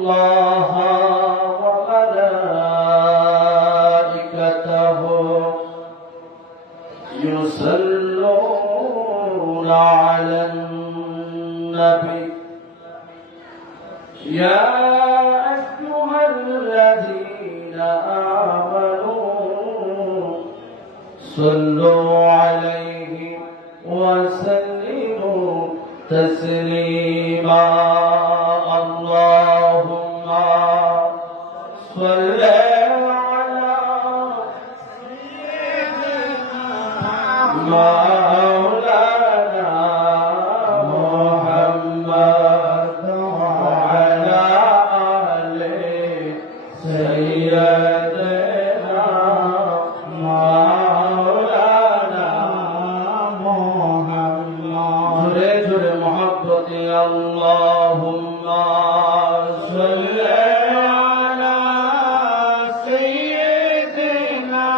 الله وملائكته يصلون على النبي يا أيها الذين آمنوا صلوا عليه وسلموا تسليما اللهم صل على سيدنا مولانا محمد وعلى آل سيدنا مولانا محمد جل محبتي اللهم صل على سيدنا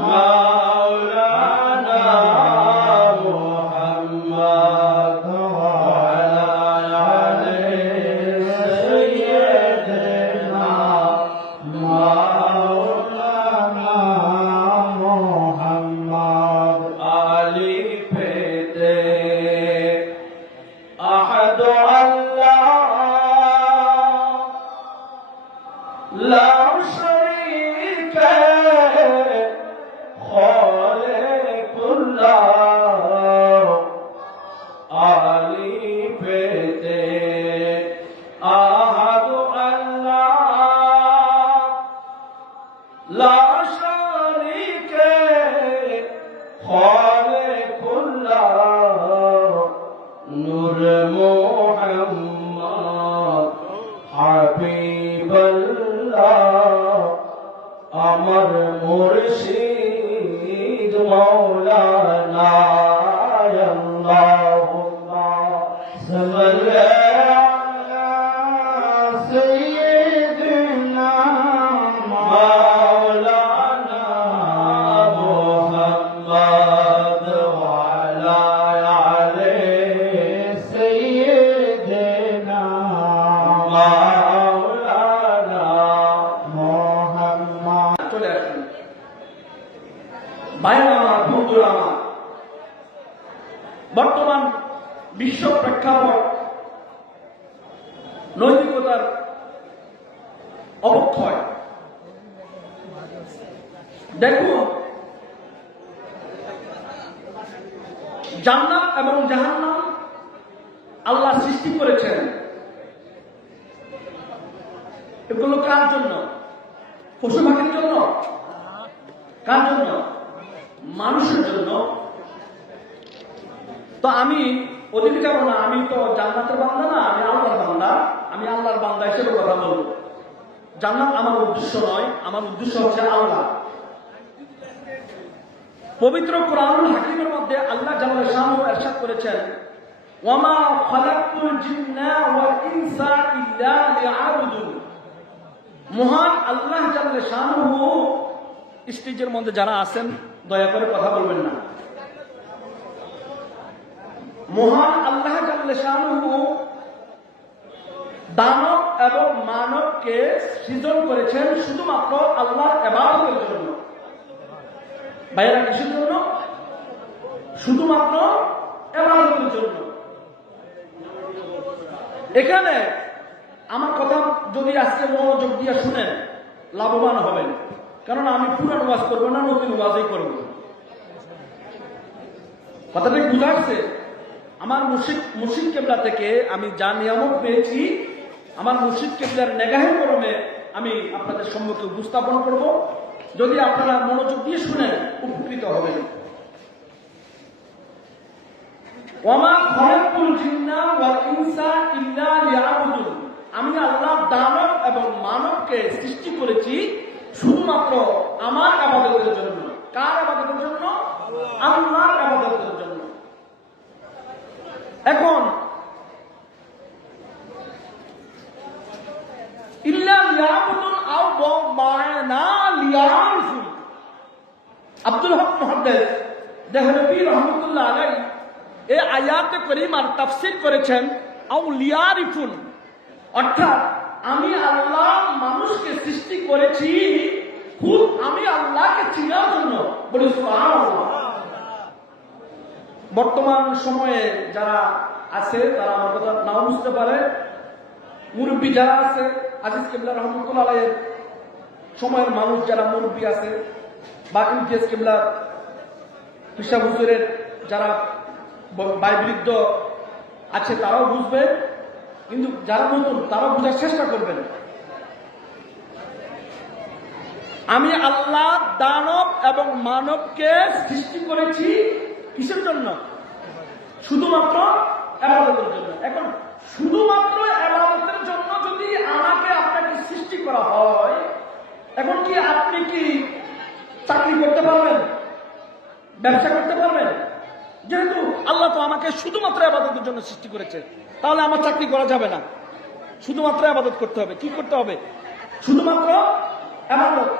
مولانا محمد وعلى آل سيدنا مولانا محمد علي পেতে أحد لا شريك خالق الله علي পেতে أحد لا شريك خالق الله نور محمد حبيب الله أمر مرشد مولانا اللهم صل على سيدنا مولانا محمد وعلى آل سيدنا مولانا محمد চলে আসুন ভাইরা আমার বন্ধুরা আমার বর্তমান বিশ্ব প্রেক্ষাপট নৈতিকতার অবক্ষয় দেখুন জান্নাত এবং জাহান্নাম আল্লাহ সৃষ্টি করেছেন এগুলো কার জন্য পশু পাখির জন্য কার জন্য মানুষের জন্য তো আমি ওদিকে যাবো না আমি তো জান্নাতের বান্দা না আমি আল্লাহর বান্দা আমি আল্লাহর বান্দা হিসেবে কথা বলবো জান্নাত আমার উদ্দেশ্য নয় আমার উদ্দেশ্য হচ্ছে আল্লাহ পবিত্র কোরআনুল হাকিমের মধ্যে আল্লাহ জাল্লা শানহু ইরশাদ করেছেন ওয়ামা খালাকতুল জিন্না ওয়াল ইনসা ইল্লা লিয়াবুদুন মহান আল্লাহ জাল্লা শানহু স্টেজের মধ্যে যারা আছেন দয়া করে কথা বলবেন না মহান আল্লাহ জাল্লা শানহু দানব এবং মানবকে সৃজন করেছেন শুধুমাত্র আল্লাহর ইবাদতের জন্য ভাইয়েরা কিসের জন্য শুধুমাত্র ইবাদতের জন্য এখানে আমার কথা যদি আজকে মনোযোগ দিয়ে শুনেন লাভবান হবেন কারণ আমি পুরান ওয়াজ করবো না নতুন ওয়াজই করবো কথাটা বুঝা যাচ্ছে আমার মুর্শিদ কেবলা থেকে আমি যা নিয়ামত পেয়েছি আমার মুর্শিদ কেবলার নেগাহের ক্রমে আমি আপনাদের সম্মুখে উপস্থাপন করব যদি আপনারা মনোযোগ দিয়ে শুনেন উপকৃত হবেন ওয়ামা খালাকতুল জিন্না ওয়াল ইনসা ইল্লা লিয়াবুদুন আমি আল্লাহ দানব এবং মানবকে সৃষ্টি করেছি শুধুমাত্র আমার ইবাদতের জন্য কার ইবাদতের জন্য আল্লাহর ইবাদতের জন্য এখন ইল্লা লিয়াবুদুন আও মা'না লিয়ারফুন আব্দুল হক মুহাদ্দিস দেহলভী রাহমাতুল্লাহ আলাইহি এই আয়াতে কারীমার তাফসীর করেছেন আও লিয়ারিফুন অর্থাৎ আমি আল্লাহ মানুষকে সৃষ্টি করেছি খুব আমি আল্লাহকে চিনার জন্য। বলি সুবহানাল্লাহ। বর্তমান সময়ে যারা আছে তারা আমার কথা নাও বুঝতে পারে, মুরব্বী যারা আছে, আজিজ কেবলা রহমতুল্লাহ আলাইহির সময়ের মানুষ যারা মুরব্বী আছে, বা ইমতিয়াজ কেবলা হিসাব হুজুরের যারা বৃদ্ধ আছে তারাও বুঝবে, কিন্তু যারা নতুন তারাও বোঝার চেষ্টা করবেন। আমি আল্লাহ দানব এবং মানবকে সৃষ্টি করেছি কিসের জন্য? শুধুমাত্র ইবাদতের জন্য। এখন শুধুমাত্র ইবাদতের জন্য যদি আমাকে আপনাকে সৃষ্টি করা হয়, এখন কি আপনি কি চাকরি করতে পারবেন, ব্যবসা করতে পারবেন? যেহেতু আল্লাহ তো আমাকে শুধুমাত্র ইবাদতের জন্য সৃষ্টি করেছে, তাহলে আমার চাকরি করা যাবে না, শুধুমাত্র ইবাদত করতে হবে। কি করতে হবে? শুধুমাত্র ইবাদত।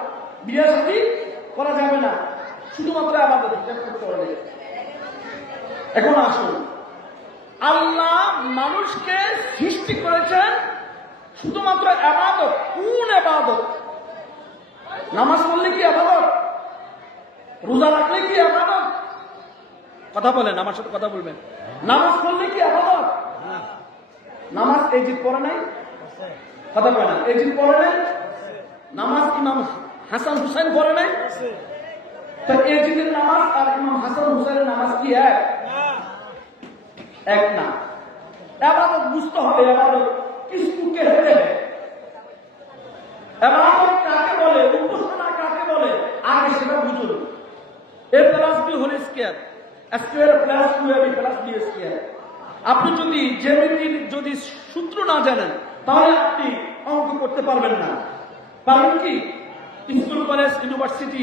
বিয়ে শাদী করা যাবে না, শুধুমাত্র ইবাদত করতে হবে। এখন আসুন, আল্লাহ মানুষকে সৃষ্টি করেছেন শুধুমাত্র ইবাদত। কোন ইবাদত? নামাজ পড়লে কি ইবাদত? রোজা রাখলে কি ইবাদত? কথা বলেন, আমার সাথে কথা বলবেন। নামাজ পড়লে কি ইবাদত? নামাজ এই জিদ পড়ে নাই? কথা বলে না, এই জিদ পড়ে নাই? নামাজ ইমাম হাসান হুসাইন পড়ে নাই? তো এই জিদের নামাজ আর ইমাম হাসান হুসাইনের নামাজ কি এক? এক না। ইবাদত বুঝতে হবে। ইবাদত কিসকে कहते हैं? ইবাদত কাকে বলে, উপাসনা কাকে বলে, আগে সেটা বুঝুন। a plus b whole square, square plus 2ab plus b square. আপনি যদি জ্যামিতির যদি সূত্র না জানেন তাহলে আপনি অঙ্ক করতে পারবেন না। পারবেন কি? স্কুল কলেজ ইউনিভার্সিটি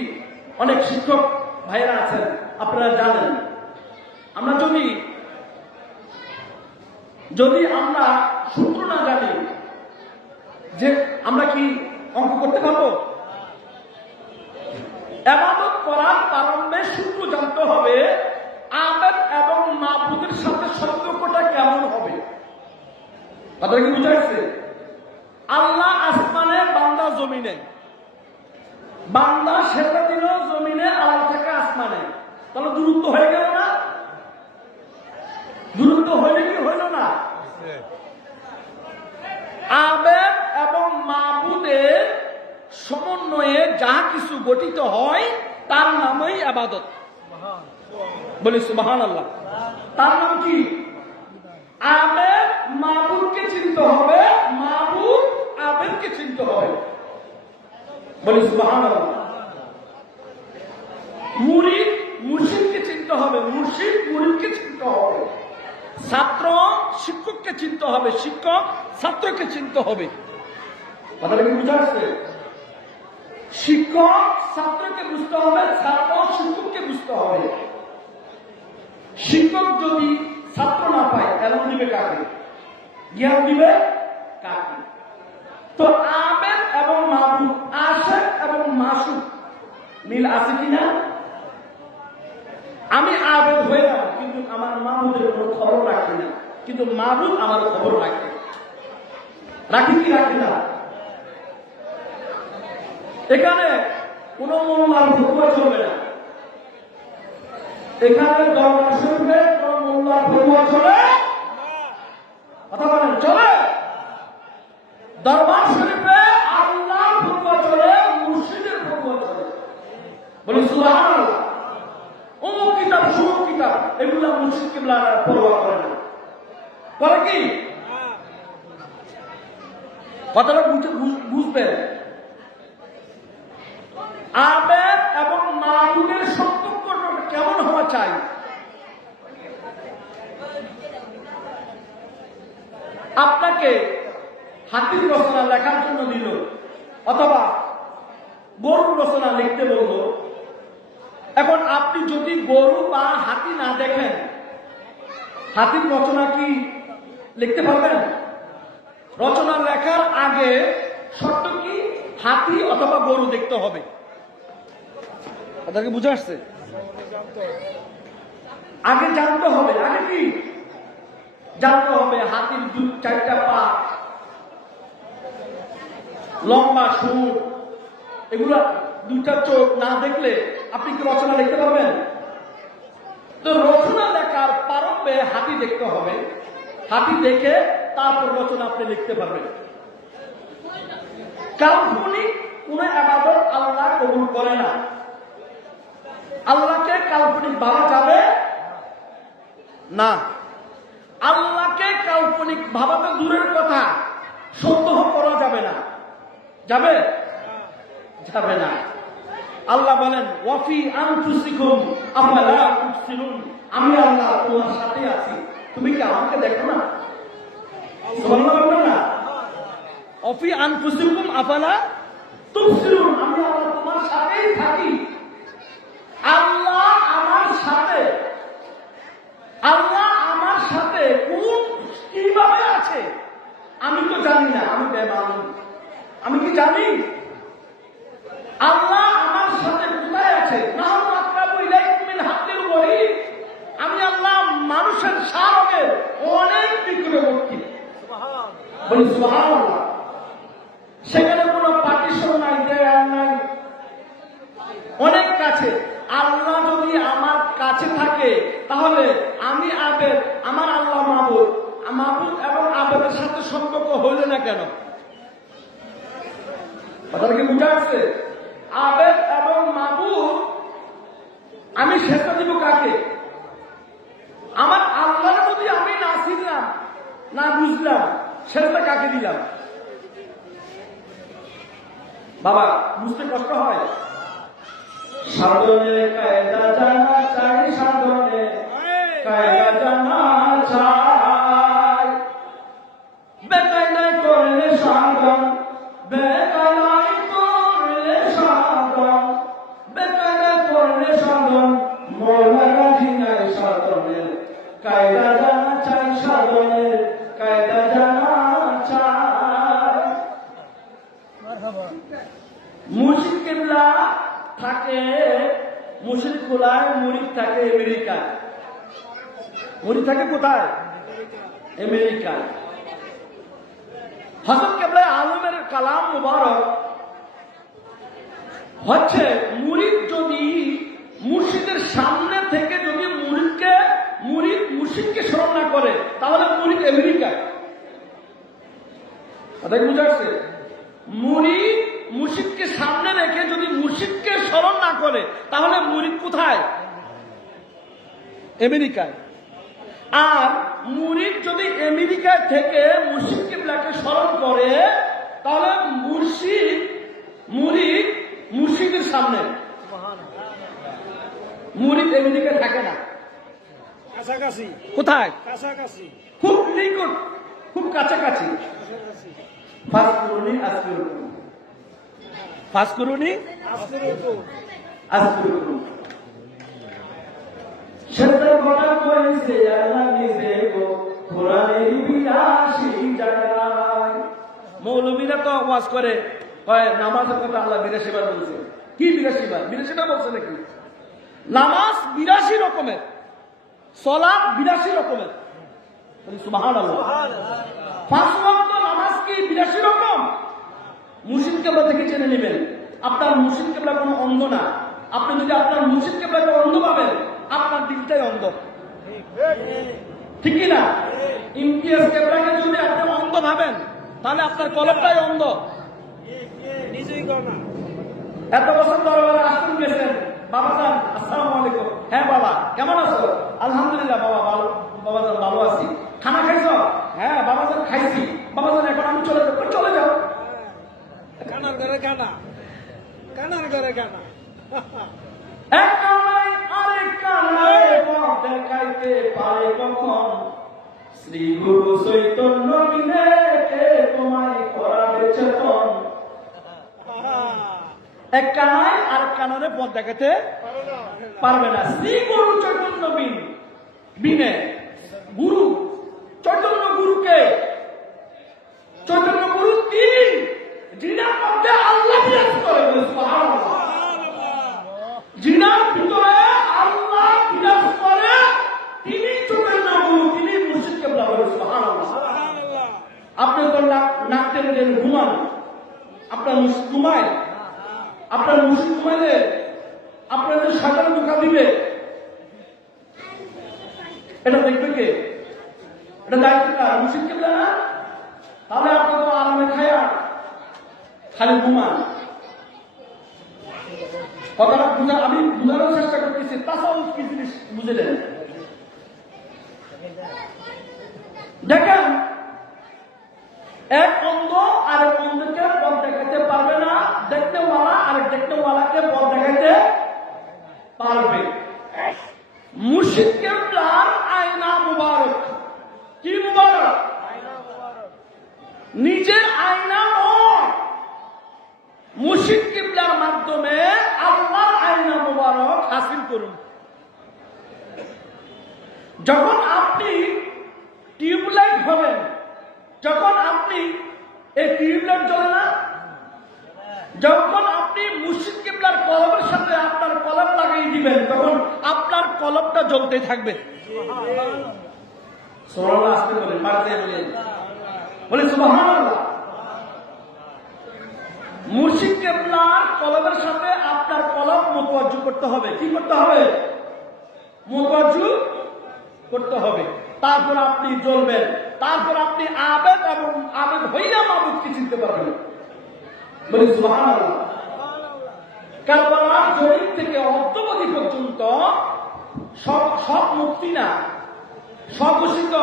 অনেক শিক্ষক ভাইরা আছেন, আপনারা জানেন। আমরা যদি আমরা সূত্র না জানি, যে আমরা কি অঙ্ক করতে পারবো? ইবাদত করার প্রারম্ভে সূত্র জানতে হবে, আবেদ এবং মাবুদের সাথে সম্পর্কটা কেমন হবে। কথা কি বুঝা গেছে? আল্লাহ আসমানে, বান্দা জমিনে। বান্দা সেটা দিল জমিনে, আল্লাহ থাকে আসমানে। তাহলে দূরত্ব হয়ে গেল না? দূরত্ব হইলে কি হইল না? আবেদ এবং মাবুদের সমন্বয়ে যা কিছু গঠিত হয় তার নামই ইবাদত। বলি সুবহানাল্লাহ। তার নাম কি? আবেদ মাবুদকে চিনতে হবে, মাবুদ আবেদকে চিনতে হবে। বলি সুবহানাল্লাহ। মুরিদ মুর্শিদকে চিনতে হবে, মুর্শিদ মুরিদকে চিনতে হবে। ছাত্র শিক্ষককে চিনতে হবে, শিক্ষক ছাত্রকে চিনতে হবে। কথাটা কি বুঝা যাচ্ছে? শিক্ষক ছাত্রকে বুঝতে হবে, ছাত্র শিক্ষককে বুঝতে হবে। শিক্ষক যদি ছাত্র না পায়, এলম দিবে কাকে? জ্ঞান দিবে কাকে? তো আবেদ এবং মাবুদ, আশিক এবং মাসুক মিল আছে কিনা? আমি আবেদ হয়ে যাব, কিন্তু আমার মাবুদের কোনো খবর রাখি না, কিন্তু মাবুদ আমার খবর রাখে। রাখি কি রাখি না? এখানে কোন মোল্লার ফতোয়া চলবে না। এখানে দরবার শরীফে কোন মোল্লার ফতোয়া চলে? কথা বলেন, চলে? দরবার শরীফে আল্লাহর ফতোয়া চলে, মুর্শিদের ফতোয়া চলে। বলি সুবহানাল্লাহ। অমুক কিতাব সমুক কিতাব এগুলা মুর্শিদ কিবলা পরোয়া করে না। করে কি? কথাটা বুঝবেন। আবেদ এবং মাবুদের সম্পর্কটা কেমন হওয়া চাই? আপনাকে হাতির রচনা লেখার জন্য দিল, অথবা গরুর রচনা লিখতে বলল। এখন আপনি যদি গরু বা হাতি না দেখেন, হাতির রচনা কি লিখতে পারবেন? রচনা লেখার আগে শর্ত কি? হাতি অথবা গরু দেখতে হবে। তাদেরকে বুঝে আসছে? আগে জানতে হবে। আগে কি জানতে হবে? হাতির 4টা পা, লম্বা সুর, এগুলা দুইটা চোখ না দেখলে আপনি কি রচনা লিখতে পারবেন? তো রচনা লেখার প্রারম্ভে হাতি দেখতে হবে, হাতি দেখে তারপর রচনা আপনি লিখতে পারবেন। কাল্পনিক কোন ইবাদত আল্লাহ কবুল করে না। আল্লাহকে কাল্পনিক ভাবা যাবে না। আল্লাহকে কাল্পনিক ভাবা তো দূরের কথা, সন্দেহ করা যাবে না। যাবে? যাবে না। আল্লাহ বলেন ওয়াফি আনফুসিকুম আফালা তুবসিরুন, আমি আল্লাহ তোমার সাথে আছি, তুমি কি আমাকে দেখো না? সুবহানাল্লাহ বলবেন না? ওয়াফি আনফুসিকুম আফালা তুবসিরুন, আমি আল্লাহ তোমার সাথেই থাকি। আল্লাহ আমার সাথে, আল্লাহ আমার সাথে কোন কিভাবে আছে আমি তো জানি না, আমি বেমালুম। আমি কি জানি আল্লাহ আমার সাথে কোথায় আছে? নাহনু আকরাবু ইলাইকুম মিন হাবলিল ওয়ারিদ, আমি আল্লাহ মানুষের শারকের অনেক নিকটবর্তী। সুবহানাল্লাহ, বলি সুবহানাল্লাহ। সেখানে কোনো পার্টিশন নাই, দেয়াল নাই, অনেক কাছে। আল্লাহ যদি আমার কাছে থাকে তাহলে আমি আবেদ, আমার আল্লাহ মাবুদ, মাবুদ এবং আবেদের সাথে সম্পর্ক হইল না কেন? কথাটা কি বুঝা আসছে? আবেদ এবং মাবুদ আমি সেটা দিব কাকে? আমার আল্লাহ যদি আমি না চিনলাম, না বুঝলাম, সেটা কাকে দিলাম? বাবা বুঝতে কষ্ট হয়। সাধনে কায়দা জানা চাই, সাধনে কায়দা জানা চাই, বেকায়দায় করলে সাধন, বেকায়দায় করলে সাধন, বেকায়দায় করলে সাধন, মৌলা রাজি নাই সাধনের কায়দা জানা চাই, সাধনের কায়দা জানা চাই। মুর্শিদ কিবলা থাকে মুশরিকুলায়, মুরিদ থাকে আমেরিকায়। মুরিদ থাকে কোথায়? আমেরিকায়। হযরত কেবলা আলমের কালাম মুবারক হচ্ছে, মুরিদ যদি মুর্শিদের সামনে থেকে যদি মুরিদ মুর্শিদকে স্মরণ না করে তাহলে মুরিদ আমেরিকায়। কথা বুঝা আসছে? মুরিদ মুর্শিদকে সামনে রেখে যদি মুর্শিদকে স্মরণ না করে তাহলে মুরিদ কোথায়? আমেরিকায়। আর মুরিদ যদি আমেরিকায় থেকে মুর্শিদ কিবলাকে স্মরণ করে তাহলে মুরিদ মুর্শিদের সামনে। মুরিদ আমেরিকায় থাকে না, কাছাকাছি। কোথায়? কাছাকাছি, খুব নিকট, খুব কাছাকাছি। ফাসকুরুনি আসকুরুকুম, ফাসকুরুনি আসকুরুকুম। সেটা বলা কইছে আল্লাহ নিজে গো কোরআনের বিলাসী জায়গায়। মৌলবীরা তো ওয়াজ করে হয় নামাজের কথা আল্লাহ 82 বার বলছে। কি 82 বার? 82 বার বলছে নাকি? নামাজ 82 রকমের, সালাত 82 রকমের। সুবহানাল্লাহ। 5 ওয়াক্ত নামাজ কি 82 রকম? মুর্শিদ কিবলা থেকে জেনে নেবেন। আপনার মুর্শিদ কিবলা কোনো অন্ধ না। আপনি যদি আপনার মুর্শিদ কিবলাকে অন্ধ ভাবেন, আপনার দিকটাই অন্ধ, ঠিক কি না? ইমতিয়াজ কিবলাকে যদি আপনি অন্ধ ভাবেন তাহলে আপনার কলবটাই অন্ধ। এত বছর দরবারে আসুন গেছেন, বাবাজান আসসালামু আলাইকুম। হ্যাঁ বাবা, কেমন আছো? আলহামদুলিল্লাহ বাবা, ভালো। বাবাজান ভালো আছি। খানা খাইছো? হ্যাঁ বাবাজান খাইছি। বাবাজান এখন আমি চলে যাবো। চলে যাও। কানার ঘরে কানা, কানার ঘরে কানা। এক কানায় আরেক কানায় পথ দেখাইতে পারে কখন? শ্রী গুরু চৈতন্য বিনে কে তোমায় করাবে চেতন। এক কানায় আরেক কানারে পথ দেখাতে পারবে না। শ্রী গুরু চৈতন্য বিনে, গুরু চৈতন্য গুরুকে, চৈতন্য গুরু তিনি যিনার মধ্যে আল্লাহ বিরাজ করে। সুবহানাল্লাহ। যিনার ভিতরে আল্লাহ বিরাজ করে তিনি চৈতন্য গুরু, তিনি মুর্শিদ কিবলা। সুবহানাল্লাহ। আপনি তো নাক টেনে টেনে ঘুমান, আপনার মুশরিক ঘুমায়, আপনার মুশরিক ঘুমাইলে আপনাদের শয়তান ধোঁকা দিবে, এটা দেখবে কে? এটা দায়িত্ব কার? মুশরিক কিবলা না? তাহলে আপনার তো আরামে খায়া খালি ঘুমান। কথাটা আমি বুঝানোর চেষ্টা করতেছি, তাসাউফ কি জিনিস বুঝলেন? দেখেন, এক অন্ধ আরেক অন্ধকে পথ দেখাইতে পারবে না, দেখতেওয়ালা আরেক দেখতেওয়ালাকে পথ দেখাইতে পারবে। মুর্শিদ কিবলার আয়না মুবারক। কি মুবারক? নিজের আয়না নয়, মুর্শিদ কিবলার মাধ্যমে আল্লাহর আয়না মুবারক হাসিল করুন। যখন আপনি টিউবলাইট হবেন, যখন আপনি এই টিউবলাইট জ্বলে না, যখন আপনি মুর্শিদ কিবলার কলমের সাথে আপনার কলম লাগিয়ে দিবেন, তখন আপনার কলমটা জ্বলতে থাকবে। সুবহানাল্লাহ আসতে বলেন, বাড়তে বলেন, বলে সুবহানাল্লাহ। মুর্শিদ কিবলার কলমের সাথে আপনার কলম মুতাওয়াজ্জু করতে হবে। কি করতে হবে? মুতাওয়াজ্জু করতে হবে। তারপর আপনি জ্বলবেন, তারপর আপনি আবেদ এবং আবেদ হইয়া মাবুদকে চিনতে পারবেন। বলি সুবহানাল্লাহ। কারবালার জমিন থেকে অদ্যাবধি পর্যন্ত সব মুক্তি না, স্বঘোষিত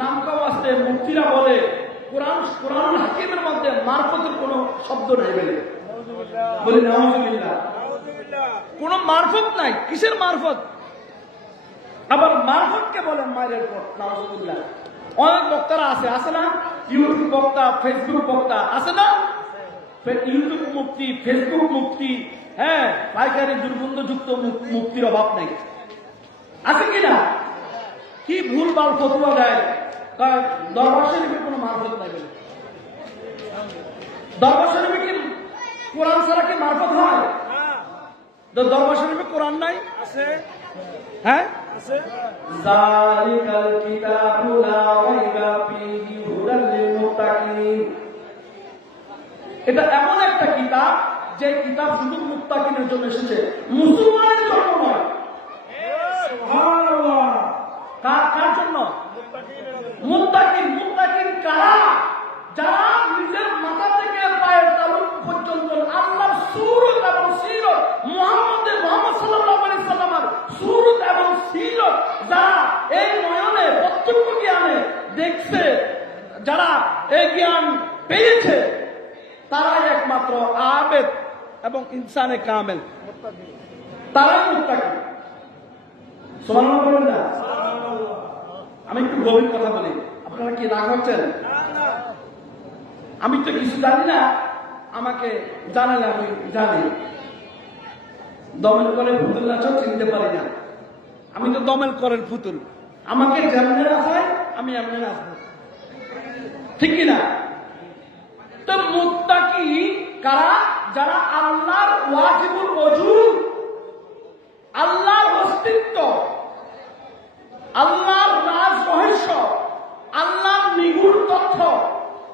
নামকাও আসতে মুক্তিরা বলে কোরআন হাকিমের মধ্যে মারফতের কোন শব্দ নাই বলে। বলি নাউযুবিল্লাহ। কোন মারফত নাই। কিসের মারফত? আবার মারফতকে বলেন মায়ের পথ। নাউযুবিল্লাহ। অনেক বক্তারা আছে না? ইউটিউব বক্তা, ফেসবুক বক্তা আছে না? ইউটিউব মুক্তি, ফেসবুক মুক্তি, হ্যাঁ, পাইকারি দুর্গন্ধযুক্ত মুক্তির অভাব নেই, আছে কিনা? কি ভুল ভাল ফতোয়া দেয়, দরবার শরীফের কোনো মারফত নাই বলে। দরবার শরীফে কি কোরআন ছাড়া কি মারফত হয়? দরবার শরীফে কোরআন নাই? আছে। হ্যাঁ, আছে। যালিকাল কিতাবু লা রাইবা ফীহি হুদাল লিল মুত্তাকিন। এটা এমন একটা কিতাব, যে কিতাব শুধু মুত্তাকিনের জন্য এসেছে, মুসলমানের জন্য নয়। সুবহানাল্লাহ। কার জন্য? মুত্তাকিন। মুত্তাকিন কারা? যারা নিজের মাথা থেকে পায়ের তালুক পর্যন্ত আল্লাহর সূরত এবং সিরত, মুহাম্মদ সাল্লাল্লাহু আলাইহি সাল্লামের সূরত এবং সিরত যারা এই নয়নে প্রত্যক্ষ জ্ঞানে দেখছে, যারা এই জ্ঞান পেয়েছে, তারাই একমাত্র আবেদ এবং ইনসানে কামেল, তারাই মুত্তাকিন। সুবহানাল্লাহ বলেন না? আমি একটু গভীর কথা বলি, আপনারা কি রাগ হচ্ছেন? আমি তো কিছু জানি না, আমাকে জানালে আমি জানি। দমেল করে পুতুল নাচও চিনতে পারি না, আমি তো দমেল করের পুতুল। আমাকে যেমনে নাচায় আমি এমনি নাচবো, ঠিক কিনা? তো মুত্তাকি কারা? যারা আল্লাহর ওয়াজিবুল ওজুদ, আল্লাহর অস্তিত্ব, আল্লাহর রাজ রহস্য, আল্লাহর নিগুড় তথ্য,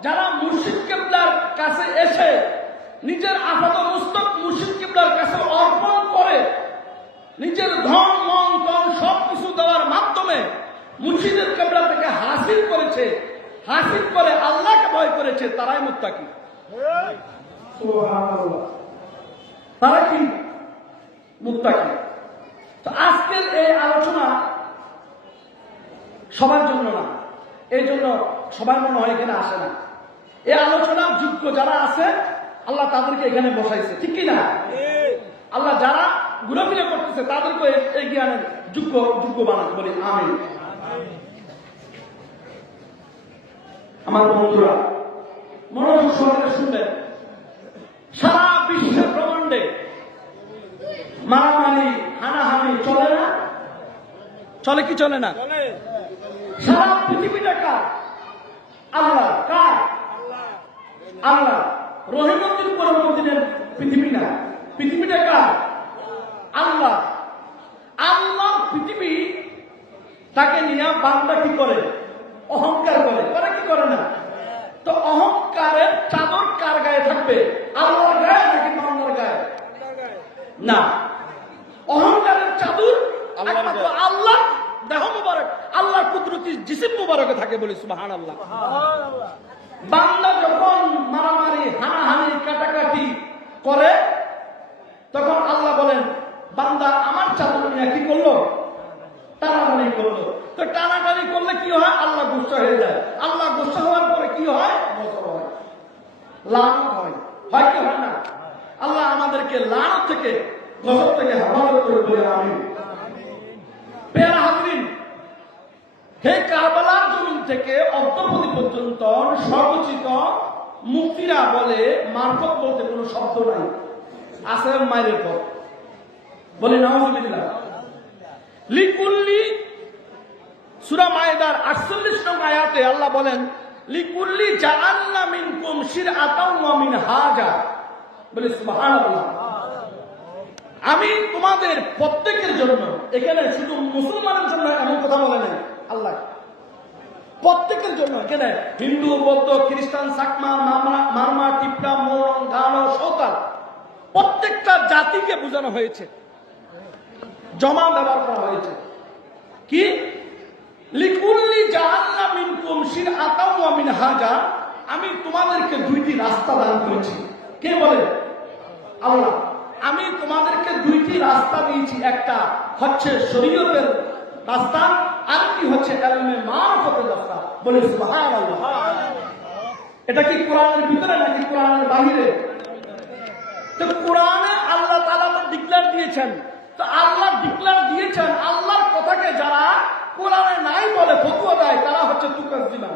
যারা মুর্শিদ কিবলার কাছে এসে নিজের আপাত মস্তক মুর্শিদ কিবলার কাছে অর্পণ করে, নিজের ধন মন তন সবকিছু দেওয়ার মাধ্যমে মুর্শিদের কিবলা থেকে হাসিল করেছে, হাসিল করে আল্লাহকে ভয় করেছে, তারাই মুত্তাকি। সুবহানাল্লাহ। তারা কি মুত্তাকি? তো আজকের এই আলোচনা সবার জন্য না, এই জন্য সবার মনে হয় এখানে আসে না। এই আলোচনার যোগ্য যারা আছে, আল্লাহ তাদেরকে এখানে বসাইছে, ঠিক কিনা? আল্লাহ যারা ঘুরাফিরা করতেছে তাদেরকে এই জ্ঞানের যোগ্য বানাতে বলি আমিন। আমার বন্ধুরা মনোযোগ সহকারে শুনবেন, সারা বিশ্বের ব্রহ্মাণ্ডে মারামারি হানাহানি চলে না? চলে কি চলে না? সারা পৃথিবীটা কার? আল্লাহ। কার? আল্লাহ। রহিমদ্দিন পরমদ্দিনের পৃথিবী না, পৃথিবীটা কার? আল্লাহ। আল্লাহ পৃথিবী, তাকে নিয়ে বান্দা কি করে? অহংকার করে কি করে না? তো অহংকারের চাদর কার গায়ে থাকবে? আল্লাহর গায়ে নাকি বান্দার গায়ে? না, অহংকারের চাদর একমাত্র আল্লাহ দেহ মুবারক, আল্লাহর কুদরতি জিসিম মুবারকে থাকে বলে সুবহানাল্লাহ। বান্দা যখন মারামারি, হানাহানি, কাটাকাটি করে তখন আল্লাহ বলেন বান্দা আমার চাদর নিয়ে কি করলো? টানাটানি করলো। তো টানাটানি করলে কি হয়? আল্লাহ গুসা হয়ে যায়। আল্লাহ গুসা হওয়ার পরে কি হয়? লানত হয়। হয় কি হয় না? আল্লাহ আমাদেরকে লানত থেকে, গজব থেকে হেফাজত করে বলে আমিন। প্রিয় হাজরিন, হে কারবালার জমিন থেকে অদ্যাবধি পর্যন্ত সর্বোচ্চ মুফতিরা বলে মারফত বলতে কোনো শব্দ নাই, আছে মায়ের পর। বলে নাউযুবিল্লাহ। লিকুল্লি, সূরা মায়েদার 48 নং আয়াতে আল্লাহ বলেন লিকুল্লি জাআলনা মিনকুম শিরআতাও ওয়া মিনহাজা। বলে সুবহানাল্লাহ। আমি তোমাদের প্রত্যেকের জন্য, এখানে শুধু মুসলমানের জন্য এমন কথা বলে নাই আল্লাহ, প্রত্যেকের জন্য। এখানে হিন্দু, বৌদ্ধ, খ্রিস্টান, চাকমা, মারমা, টিপরা, মোরং, গালো, সাঁওতাল প্রত্যেকটা জাতিকে বোঝানো হয়েছে, জমা ব্যবহার করা হয়েছে। কি? লিকুল্লি জাআলনা মিনকুম শিরআতাও ওয়া মিনহাজা। আমি তোমাদেরকে দুইটি রাস্তা দান করেছি। কে বলে? আল্লাহ। আমি তোমাদেরকে দুইটি রাস্তা দিয়েছি, একটা হচ্ছে শরীয়তের রাস্তা, আরেকটি হচ্ছে ইলমে মারিফতের রাস্তা। বলে সুবহানাল্লাহ। এটা কি কোরআনের ভিতরে নাকি কোরআনের বাহিরে? তো কোরআনে আল্লাহ তাআলা তো ডিক্লেয়ার দিয়েছেন। তো আল্লাহ ডিক্লেয়ার দিয়েছেন, আল্লাহর কথাকে যারা কোরআনে নাই বলে ফতোয়া দেয় তারা হচ্ছে তুকাজ্জিবান।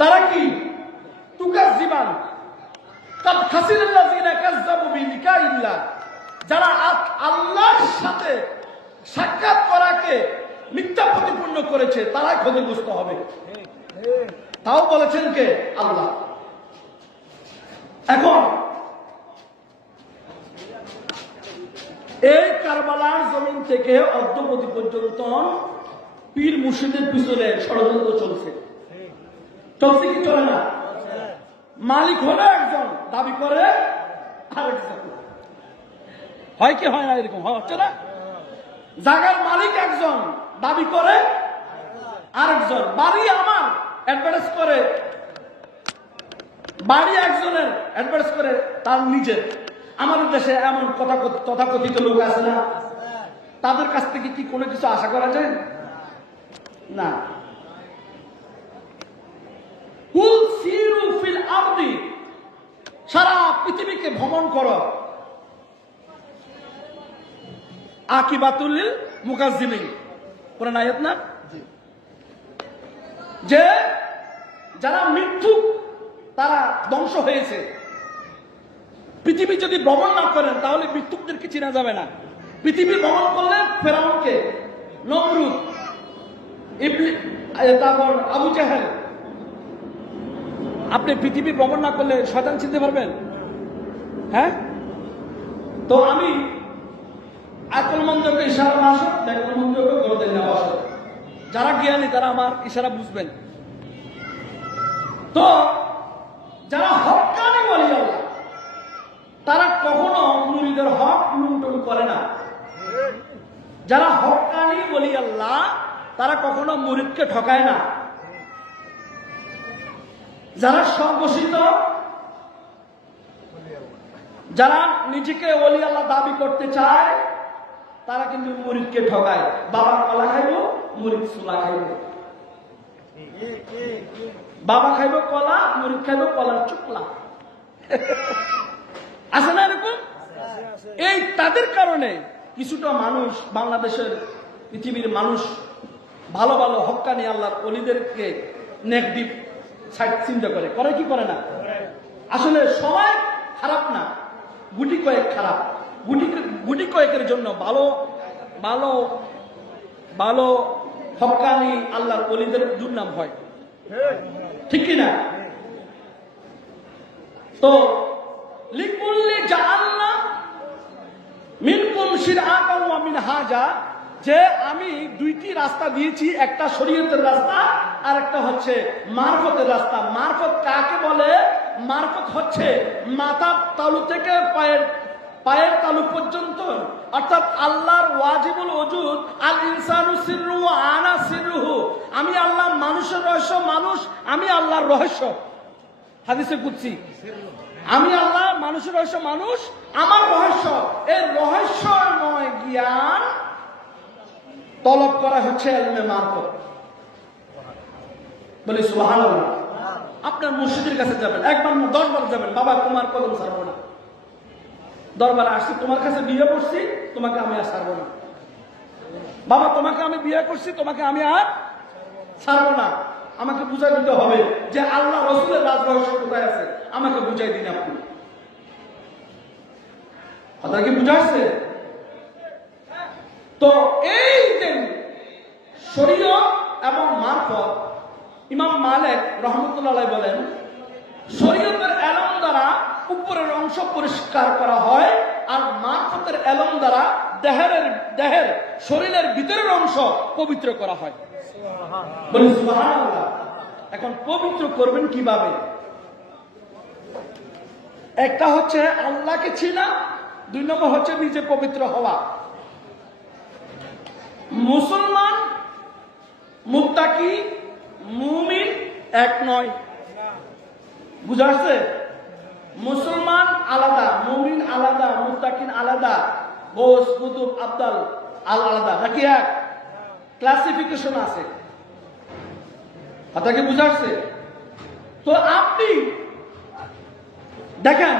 তারা কি? তুকাজ্জিবান। কাদ খাসিরাল্লাযিনা কাযযাবু বিলিকাইল্লাহ। যারা আল্লাহর সাথে সাক্ষাৎ করাকে মিথ্যা প্রতিপন্ন করেছে তারাই ক্ষতিগ্রস্ত হবে। তাও বলেছেন কে? আল্লাহ। এখন এই কারবালার জমিন থেকে অদ্যাবধি পর্যন্ত পীর মুর্শিদের পিছনে ষড়যন্ত্র চলছে। চলছে কি চলে না? মালিক হলো একজন, দাবি করে আরেকজন। হয় কি হয় না? এরকম হচ্ছে না? জায়গার মালিক একজন, দাবি করে আরেকজন। বাড়ি আমার, অ্যাডভার্টাইজ করে বাড়ি একজনের, অ্যাডভার্টাইজ করে তার নিজের। আমাদের দেশে এমন তথাকথিত লোক আছে না? তাদের কাছ থেকে কি কোনো কিছু আশা করা যায় না? কুল সিরু ফিল আরদি, সারা পৃথিবীকে ভ্রমণ করো। আকিবাতুল মুকাজ্জিমিন, কোরআন আয়াত না? যে যারা মিথ্যুক তারা ধ্বংস হয়েছে। পৃথিবী যদি ভ্রমণ না করেন তাহলে মৃত্যুকদেরকে চেনা যাবে না। পৃথিবী ভ্রমণ করলে ফেরাউনকে, নমরুদ, তারপর আবু জাহেল। আপনি পৃথিবী ভ্রমণ না করলে শয়তান চিনতে পারবেন? হ্যাঁ? তো আমি আকলমন্দকে ইশারা না আসো, আকলমন্দকে গরদের না আসো। যারা জ্ঞানী তারা আমার ইশারা বুঝবেন। তো যারা হক্কানি ওলি আল্লাহ তারা কখনো মুরিদের হক লুণ্ঠন করে না। যারা হক্কানি ওলি আল্লাহ তারা কখনো মুরিদকে ঠকায় না। যারা স্বঘোষিত, যারা নিজেকে ওলি আল্লাহ দাবি করতে চায় তারা কিন্তু মুরিদকে ঠকায়। বাবা কলা খাইব, মুরিদ ছোলা খাইব। বাবা খাইব কলা, মুরিদ খাইব কলার চুকলা। আছে না এরকম? এই তাদের কারণে কিছুটা মানুষ, বাংলাদেশের পৃথিবীর মানুষ ভালো ভালো হক্কানি আল্লাহর ওলিদেরকে নেগেটিভ সাইড চিন্তা করে। করে কি করে না? আসলে সবাই খারাপ না, গুটি কয়েক খারাপ। গুটি কয়েকের জন্য ভালো ভালো ভালো হক্কানি আল্লাহর ওলিদের দুর্নাম হয়। ঠিক কিনা? তো লিকুল্লি জাআলনা মিনকুম শিরআতাও ওয়া মিনহাজা, যে আমি দুইটি রাস্তা দিয়েছি, একটা শরীয়তের রাস্তা আর একটা হচ্ছে মারফতের রাস্তা। মারফত কাকে বলে? মারফত হচ্ছে মাথার তালু থেকে পায়ের তালু পর্যন্ত, অর্থাৎ আল্লাহর ওয়াজিবুল ওজুদ আল ইনসানু সিররুহু আনা সিররুহু, আমি আল্লাহ মানুষের রহস্য, মানুষ আমি আল্লাহর রহস্য। হাদিসে কুদসি, আমি আল্লাহ মানুষের রহস্য, মানুষ আমার রহস্য। এই রহস্যময় জ্ঞান তলব করা হচ্ছে ইলমে মারফত। বলি সুবহানাল্লাহ। আপনার মুর্শিদের কাছে যাবেন, একবার না 10 বার যাবেন, বাবা তোমার কলম ছাড়বো না, দরবারে আসছি, তোমার কাছে বিয়ে করছি, তোমাকে আমি আর ছাড়বো না। বাবা তোমাকে আমি বিয়ে করছি, তোমাকে আমি আর ছাড়বো না। আমাকে বুঝাই দিতে হবে যে আল্লাহ রসুলের রাজ রহস্য কোথায় আছে, আমাকে বুঝাই দিন আপনি। কথা কি বুঝাচ্ছে? তো এই যে শরীয়ত এবং মারফত, ইমাম মালিক রহমতুল্লাহ বলেন শরীয়তের এলম দ্বারা উপরের অংশ পরিষ্কার করা হয়, আর মারফতের এলম দ্বারা দেহের শরীরের ভিতরের অংশ পবিত্র করা হয়। বলি সুবহানাল্লাহ। এখন পবিত্র করবেন কিভাবে? একটা হচ্ছে আল্লাহকে চিনা, 2 নম্বর হচ্ছে নিজে পবিত্র হওয়া। মুসলমান মুত্তাকি মুমিন এক নয়, বুঝা আসছে? মুসলমান আলাদা, মুমিন আলাদা, মুত্তাকিন আলাদা, গোস কুতুব আবদাল আলাদা, নাকি এক? ক্লাসিফিকেশন আছে। কথা কি বুঝা আসছে? তো আপনি দেখেন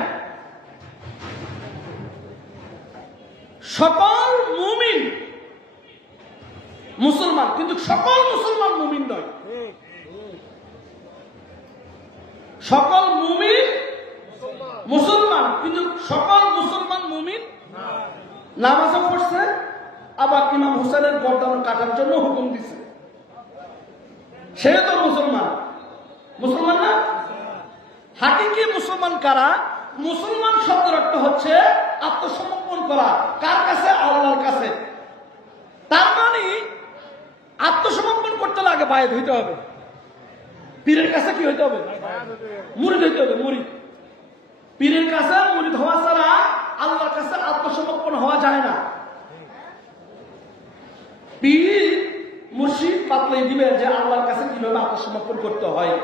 সকল মুমিন মুসলমান, কিন্তু সকল মুসলমান মুমিন নয়। সকল মুমিন মুসলমান, কিন্তু সকল মুসলমান মুমিন নামাজও পড়ছে, আবার ইমাম হুসেনের গর্দান কাটার জন্য হুকুম দিছে, সে তো মুসলমান। মুসলমান না? হাকিকি মুসলমান কারা? মুসলমান শব্দের অর্থ হচ্ছে আত্মসমর্পণ করা। কার কাছে? আল্লাহর কাছে। তার মানে আত্মসমর্পণ করতে লাগে বায়াত হইতে হবে। পীরের কাছে কি হইতে হবে? মুরিদ হইতে হবে। মুরিদ, পীরের কাছে মুরিদ হওয়া ছাড়া আল্লাহর কাছে আত্মসমর্পণ হওয়া যায় না। পীর মুর্শিদ পাতলাই দিবে যে আল্লাহর কাছে কিভাবে আত্মসমর্পণ করতে হয়।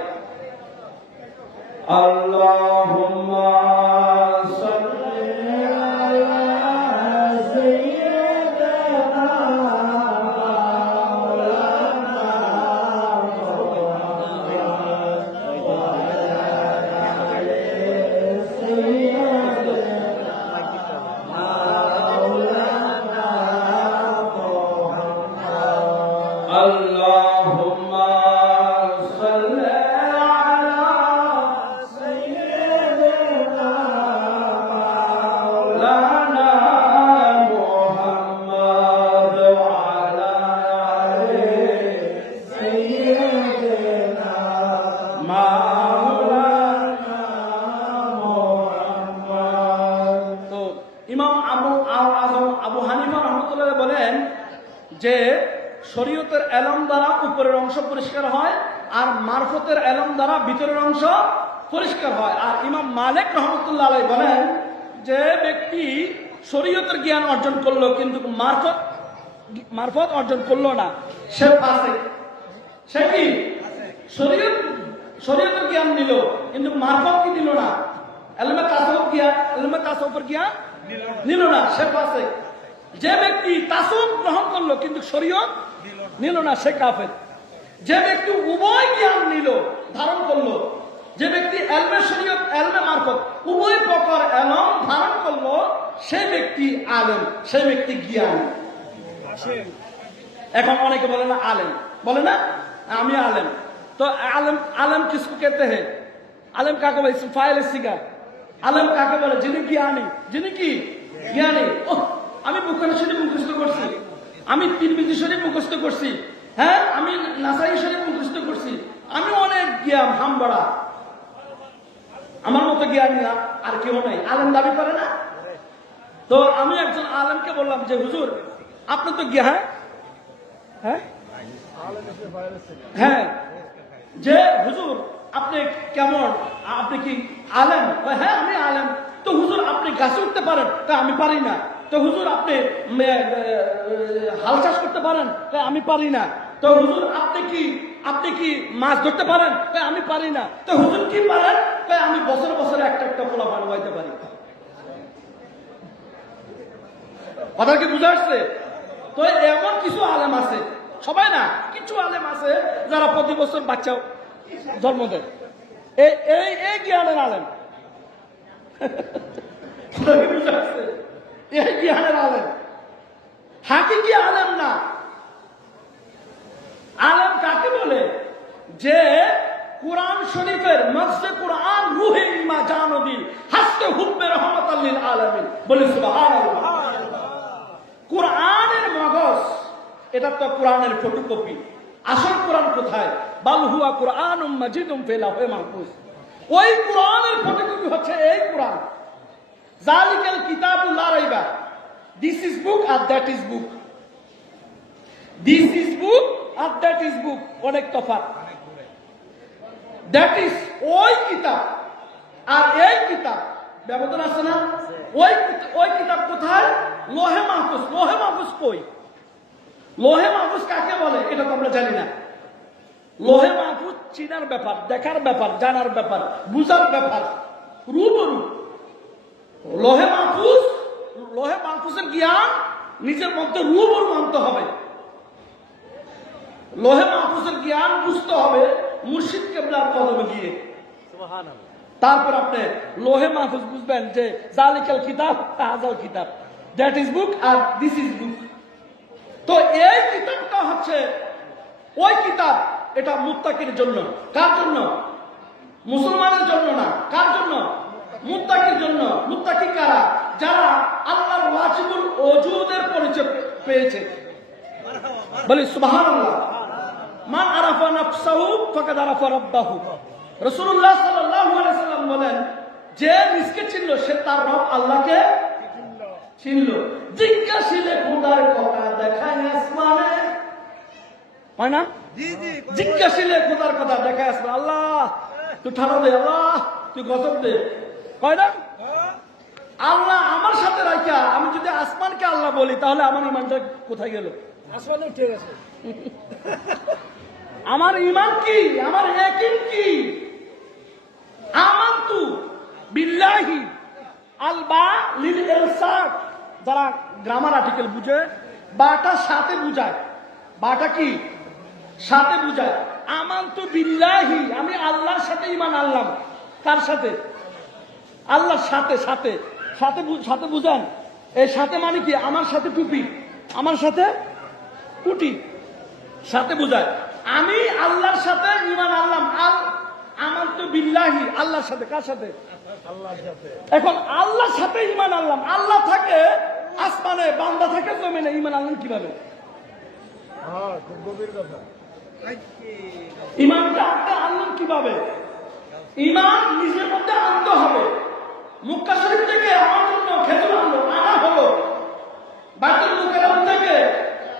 আল্লাহুম্মা সাল্লি আলা সাইয়্যিদিনা মাওলানা ওয়া আলা আলি সাইয়্যিদিনা মাওলানা মুহাম্মদ। আল্লাহুম্মা সাল্লি যে শরীয়তের এলম দ্বারা উপরের অংশ পরিষ্কার হয়, আর মারফতের এলম দ্বারা ভিতরের অংশ পরিষ্কার হয়। আর ইমাম মালিক রহমতুল্লাহ আলাইহি বলেন যে ব্যক্তি শরীয়তের জ্ঞান অর্জন করলো কিন্তু মারফত অর্জন করলো না, সে ফাসিক। সে কি? শরীয়তের জ্ঞান নিল কিন্তু মারফত কি নিল না, ইলমে তাসাউফের জ্ঞান নিল না, সে ফাসিক। যে ব্যক্তি তাসাউফ গ্রহণ করলো কিন্তু শরীয়ত নিল না, সে কাফের। যে ব্যক্তি উভয় জ্ঞান নিল, ধারণ করলো, যে ব্যক্তি ইলমে শরীয়ত ইলমে মারফত উভয় প্রকার ইলম ধারণ করলো, সে ব্যক্তি আলেম, সে ব্যক্তি জ্ঞানী। এখন অনেকে বলে না আলেম, বলে না আমি আলেম। তো আলেম কিসকো कहते हैं? আলেম কাকে বলে? ফাইল সিগা। আলেম কাকে বলে? যিনি জ্ঞানী। যিনি কি? জ্ঞানী। আমি বুখারী শরীফ মুখস্থ করছি, আমি তিরমিজি শরীফ মুখস্থ করছি, হ্যাঁ আমি নাসাই শরীফ মুখস্থ করছি, আমি অনেক জ্ঞান হামবড়া, আমার মতো জ্ঞানী আর কেউ নাই। আলেম দাবি করে না? তো আমি একজন আলেমকে বললাম যে হুজুর আপনি তো জ্ঞান, হ্যাঁ হ্যাঁ যে হুজুর আপনি কেমন, আপনি কি আলেম? হ্যাঁ আমি আলেম। তো হুজুর আপনি গাছে উঠতে পারেন? তা আমি পারি না। তো হুজুর আপনি হাল চাষ করতে পারেন? তা আমি পারি না। তো হুজুর আপনি কি মাছ ধরতে পারেন? তা আমি পারি না। তো হুজুর কি পারেন? তা আমি বছরে বছরে একটা একটা পোলা বানাইতে পারি। কথা কি বুঝে আসছে? তো এমন কিছু আলেম আছে, সবাই না, কিছু আলেম আছে যারা প্রতি বছর বাচ্চা জন্ম দেয়। এই জ্ঞানের আলেম, বুঝে আসছে? এই জ্ঞানের আলেম, হাকিকি আলেম না। আলেম কাকে বলে? যে কোরআন শরীফের মজদে কোরআন রুহে ইমা জানদিল হাসতে হুব্বে রহমাতাল লিল আলামিন, বলে সুবহানাল্লাহ। কোরআনের মগজ, এটা তো কোরআনের ফটোকপি। আসল কোরআন কোথায়? বাল হুয়া কোরআনুম মাজিদুম ফি লাওহে মাহফুজ। ওই কোরআনের ফটোকপি হচ্ছে এই কোরআন। জালিকাল কিতাবুল লা রাইবা, দিস ইজ বুক আর that is book, this is book আর দ্যাট ইজ বুক, অনেক তফাৎ। দ্যাট ইজ ওই কিতাব আর এই কিতাব ব্যবধান আছে না? ওই কিতাব কোথায়? লোহে মাহফুজ। লোহে মাহফুজ কই? লোহে মাহফুজ কাকে বলে এটা তো আমরা জানি না। লোহে মাহফুজ চিনার ব্যাপার, দেখার ব্যাপার, জানার ব্যাপার, বুঝার ব্যাপার, রূপরূ। লোহে মাহফুজের জ্ঞান নিজের মধ্যে রূপরূ মানতে হবে। লোহে মাহফুজের জ্ঞান বুঝতে হবে মুর্শিদ কেবলার কদমে গিয়ে। তারপর আপনি লোহে মাহফুজ বুঝবেন যে জালিকাল কিতাব হাযাল কিতাব, দ্যাট ইজ বুক আর দিস ইজ বুক। তো এই কিতাবটা হচ্ছে ওই কিতাব, এটা মুত্তাকির জন্য। কার জন্য? মুসলমানের জন্য না। কার জন্য? মুত্তাকির জন্য। মুত্তাকি কারা? যারা আল্লাহর ওয়াজিবুল ওজুদের পরিচয় পেয়েছে। বলি সুবহানাল্লাহ। মান আরাফা নাফসাহু ফাকাদ আরাফা রাব্বাহু। রাসূলুল্লাহ সাল্লাল্লাহু আলাইহি সাল্লাম বলেন, যে নিজকে চিনল সে তার রব আল্লাহকে চিনল। জিজ্ঞাসিলে খোদার কথা দেখায় আসমানে, হয় না? জিজ্ঞাসিলে খোদার কথা দেখায় আসমানে। আল্লাহ তুই ঠাড়া দে, আল্লাহ তুই গজব দে, হয় না? আল্লাহ আমার সাথে রাখা, আমি যদি আসমানকে আল্লাহ বলি তাহলে আমার ইমানটা কোথায় গেল? আসমানে উঠে গেছে। আমার ইমান কি? আমার ইয়াকিন কি? আমানতু বিল্লাহি আল বা লিল ইরসাদ। যারা গ্রামার আর্টিকেল বুঝে, বাটা সাথে বুঝায়। বাটা কি? সাথে বুঝায়। আমানতু বিল্লাহি, আমি আল্লাহর সাথে ঈমান আনলাম। কার সাথে? আল্লাহর সাথে। সাথে সাথে সাথে বুঝান। এই সাথে মানে কি? আমার সাথে টুপি, আমার সাথে কুটি, সাথে বুঝায়। আমি আল্লাহর সাথে ঈমান আনলাম। আমানতু বিল্লাহি, আল্লাহর সাথে। কার সাথে? আল্লাহর সাথে। এখন আল্লাহর সাথে ঈমান আনলাম। আল্লাহ থাকে আসমানে, বান্দা থাকে জমিনে, ঈমান আনলাম কিভাবে? খুব গভীর কথা। ঈমানটা আপনি আনলেন কিভাবে? ঈমান নিজের মধ্যে আনতে হবে। মক্কা শরীফ থেকে আমার জন্য খেজুর আনা হলো। বাইতুল মুকাররম থেকে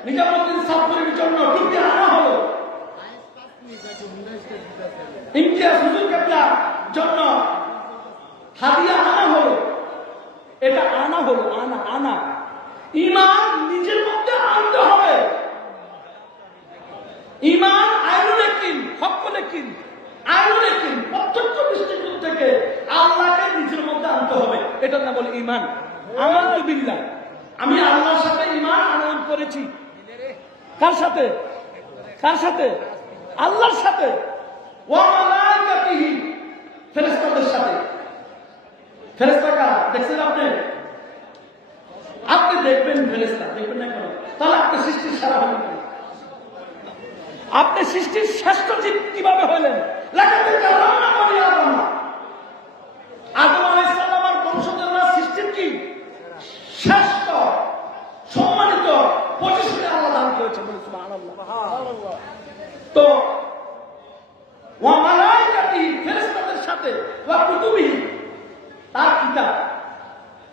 নিজামুদ্দিন সাফরির জন্য টুপি আনা হলো। ইমতিয়াজ হুজুর কেবলার জন্য হাদিয়া আনা হলো। এটা আনা হলো, আনা। ঈমান নিজের মধ্যে আনতে হবে। ঈমান আইনুল ইয়াকিন, হক্কুল ইয়াকিন, আইনুল ইয়াকিন, প্রত্যক্ষ দৃষ্টিকোণ থেকে আল্লাহকে নিজের মধ্যে আনতে হবে। এটার নাম বলে ঈমান। আমানতু বিল্লাহ, আমি আল্লাহর সাথে ঈমান আনয়ন করেছি। কার সাথে? কার সাথে? আল্লাহর সাথে। ওয়া মালাইকাতিহি, ফেরেশতাদের সাথে। ফেরেশতা কারা দেখছেন আপনি? আপনি দেখবেন ফেরেশতা, দেখবেন না কেন? তাহলে আপনি সৃষ্টির সারা হলেন কেন? আপনি সৃষ্টির শ্রেষ্ঠ জীব কিভাবে হলেন? লাকাদ কারামনা বনি আদম। আদম আলাইহিস সালামের বংশধররা সৃষ্টির কি শ্রেষ্ঠ, সম্মানিত পজিশনে আল্লাহ দান করেছেন। সুবহানাল্লাহ। তো ওয়া মালাইকাতিহি, ফেরেশতাদের সাথে, ওয়া কুতুবিহি, তার কিতাব।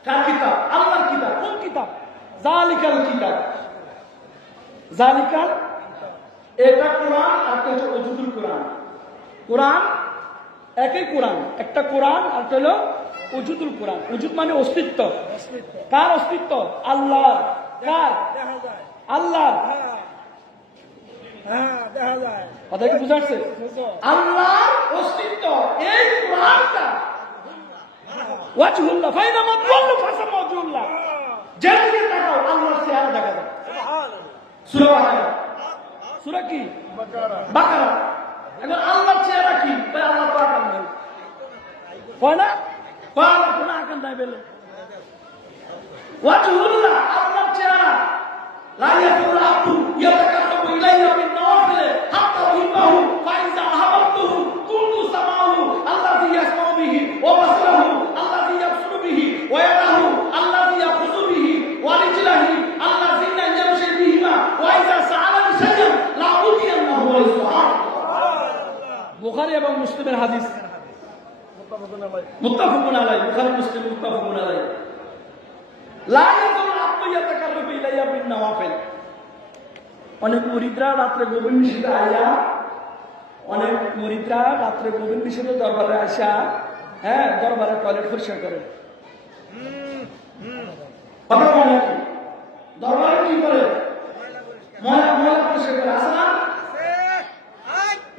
কার কিতাব? আল্লাহর কিতাব। কোন কিতাব? জালিকাল কিতাব। জালিকাল, এটা কোরআন আর এটা ওজুদুল কোরআন। কোরআন একই কোরআন, একটা কোরআন আর হলো উজুদুল কোরআন। উজুদ মানে অস্তিত্ব। কার অস্তিত্ব? আল্লাহ। কার? আল্লাহ। কথা কি বুঝা যাচ্ছে? আল্লাহর অস্তিত্ব এই কোরআনটা ওয়াজহুল্লাহ ফাইনা মাদলু ফাসাম ওয়াজহুল্লাহ, যেদিকে তাকাও আল্লাহর চেহারা দেখা যায়। সূরা বাকারা। সূরা কি? বাকারা। এখন আল্লাহর চেহারা কি? তাই আল্লাহ তো আকার নাই, কয় না? কয় আল্লাহ কোন আকার নাই বলে? ওয়াজহুল্লাহ আল্লাহর চেহারা। লা ইয়াকুল আব্দু ইয়াতাকাল্লামু ইলাইয়া বিন নওয়াফিল হাত্তা উহিব্বাহু ফাইজা আহাবাতুহু কুনতু সামাহু আল্লাযী ইয়াসমাউ বিহি ওয়া বাসারাহু আল্লাযী ইয়াবসুরু বিহি ওয়া ইয়াদাহু আল্লাযী ইয়াখুযু বিহি ওয়া রিজলাহি আল্লাযীনা ইয়ামশি বিহিমা ওয়া ইযা সাআলানি শাইআন লা উতিয়ান্নাহু ওয়া সুবহানাল্লাহ। বুখারী এবং মুসলিমের হাদিস, মুত্তাফাকুন আলাইহি। বুখারী মুসলিম মুত্তাফাকুন আলাইহি। লা ইয়াকুল আব্দু ইয়াতাকাল্লামু ইলাইয়া বিন নওয়াফিল। অনেক মুরিদরা রাত্রে গভীর নিশীথে আইয়া, অনেক মুরিদরা রাত্রে গভীর নিশীথে দরবারে আসা, দরবারে টয়লেট পরিষ্কার করে। কথা বলে দরবারে কি করে? ময়লা ময়লা পরিষ্কার করে। আছে না?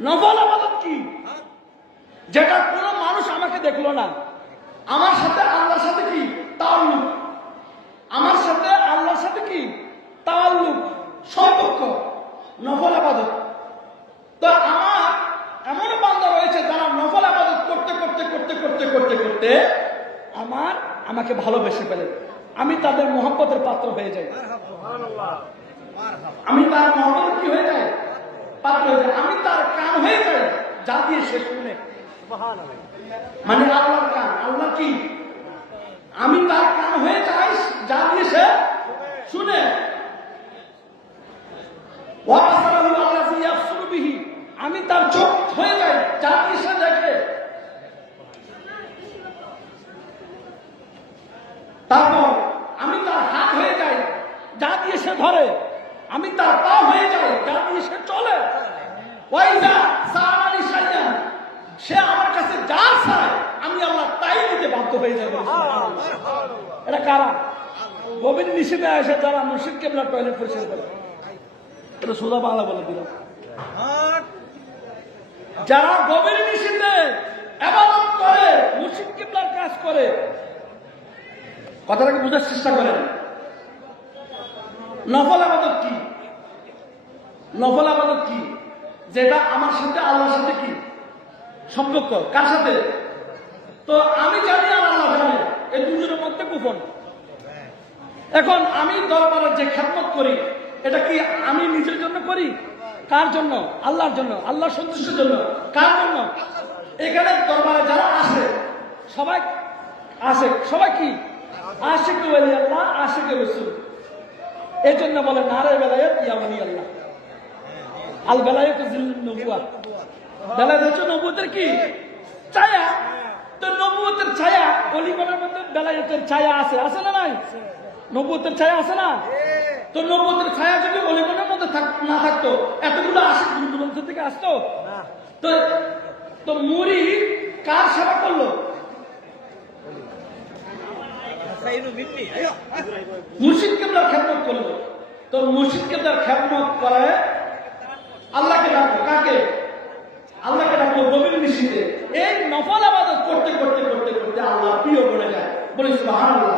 নফল ইবাদত কি? যেটা কোনো মানুষ আমাকে দেখলো না, আমার সাথে আল্লাহর সাথে কি তাআল্লুক, আমার সাথে আল্লাহর সাথে কি তাআল্লুক, সম্পর্ক, নফল ইবাদত। তো আমার এমন বান্দা রয়েছে যারা নফল ইবাদত করতে করতে করতে করতে করতে করতে আমাকে ভালোবেসে ফেলে। আমি তাদের মহব্বতের পাত্র হয়ে যাই। আমি তার মহব্বতের কি হয়ে যাই? পাত্র হয়ে যায়। আমি তার কান হয়ে যাই, যা দিয়ে সে শুনে। মানে আল্লাহর কান। আল্লাহ কি? আমি তার কান হয়ে যাই, যা দিয়ে সে শুনে। আমি তার চোখ হয়ে যাই, যা দিয়ে সে দেখে। তারপর আমি তার হাত হয়ে যাই, যা দিয়ে সে ধরে। আমি তার পা হয়ে যাই, যা দিয়ে সে চলে। সে আমার কাছে যা চায় আমি আল্লাহ তাই দিতে বাধ্য হয়ে যাবে। এটা কারা? গভীর নিষেধে আসে যারা মুর্শিদ কেবলা টয়লেট পরিষ্কার করে। এটা সোজা বাংলা বলে দিল। যারা গভীর নিষেধে ইবাদত করে, মুর্শিদ কেবলার কাজ করে, কথাটাকে বোঝার চেষ্টা করেন। নফল ইবাদত কি? নফল ইবাদত কি? যেটা আমার সাথে আল্লাহর সাথে কি সম্পর্ক। কার সাথে? তো আমি জানি আর আল্লাহ জানে, এই দুজনের মধ্যে গোপন। এখন আমি দরবারে যে খেদমত করি, এটা কি আমি নিজের জন্য করি? কার জন্য? আল্লাহর জন্য, আল্লাহর সন্তুষ্টির জন্য। কার জন্য? এখানে দরবারে যারা আসে সবাই আসে, সবাই কি আশিক ওয়ালি আল্লাহ, আশিক রাসূল। এই জন্য বলে নারে বেলায়েত ইয়া ওয়ালি আল্লাহ। আল বেলায়েত জিল্লুন নবুওয়াত। বেলায়েত হচ্ছে নবুয়তের কি ছায়া। তো নবুয়তের ছায়া, অলিগণের মধ্যে বেলায়েতের ছায়া আছে, আছে না নাই? নবুয়তের ছায়া আছে না? তো নবুয়তের ছায়া যদি অলিগণের মধ্যে না থাকতো, এতগুলো আশিক দূর দূরান্ত থেকে আসতো? তো মুরি কার সেবা করলো? মুর্শিদ কেবলার খেদমত করলো। তো মুর্শিদ কেবলার খেদমত করে আল্লাহকে ডাকলো। কাকে? আল্লাহকে ডাকলো গভীর নিশীথে। এই নফল ইবাদত করতে করতে করতে করতে আল্লাহ প্রিয় বনে যায়। বলি সুবহানাল্লাহ।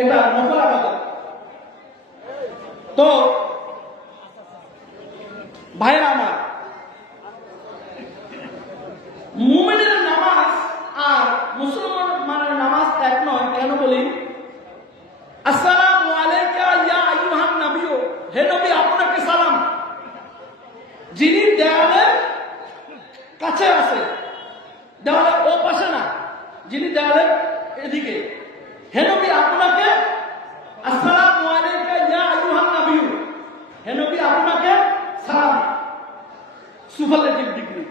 এটা নফল ইবাদত। তো ভাইরা আমার, মুমিনের নামাজ আর মুসলমানের নামাজ এক নয়। কেন বলি? আসসালামু আলাইকা ইয়া আইয়ুহান নবী, হে নবী আপনাকে সালাম। যিনি দেওয়ালের কাছে আছে, দেওয়ালের ও পাশে না, যিনি দেওয়ালের এদিকে, হে নবী আপনাকে আসসালামু আলাইকা ইয়া আইয়ুহান নবী, হে নবী আপনাকে সালাম। Superlative degree.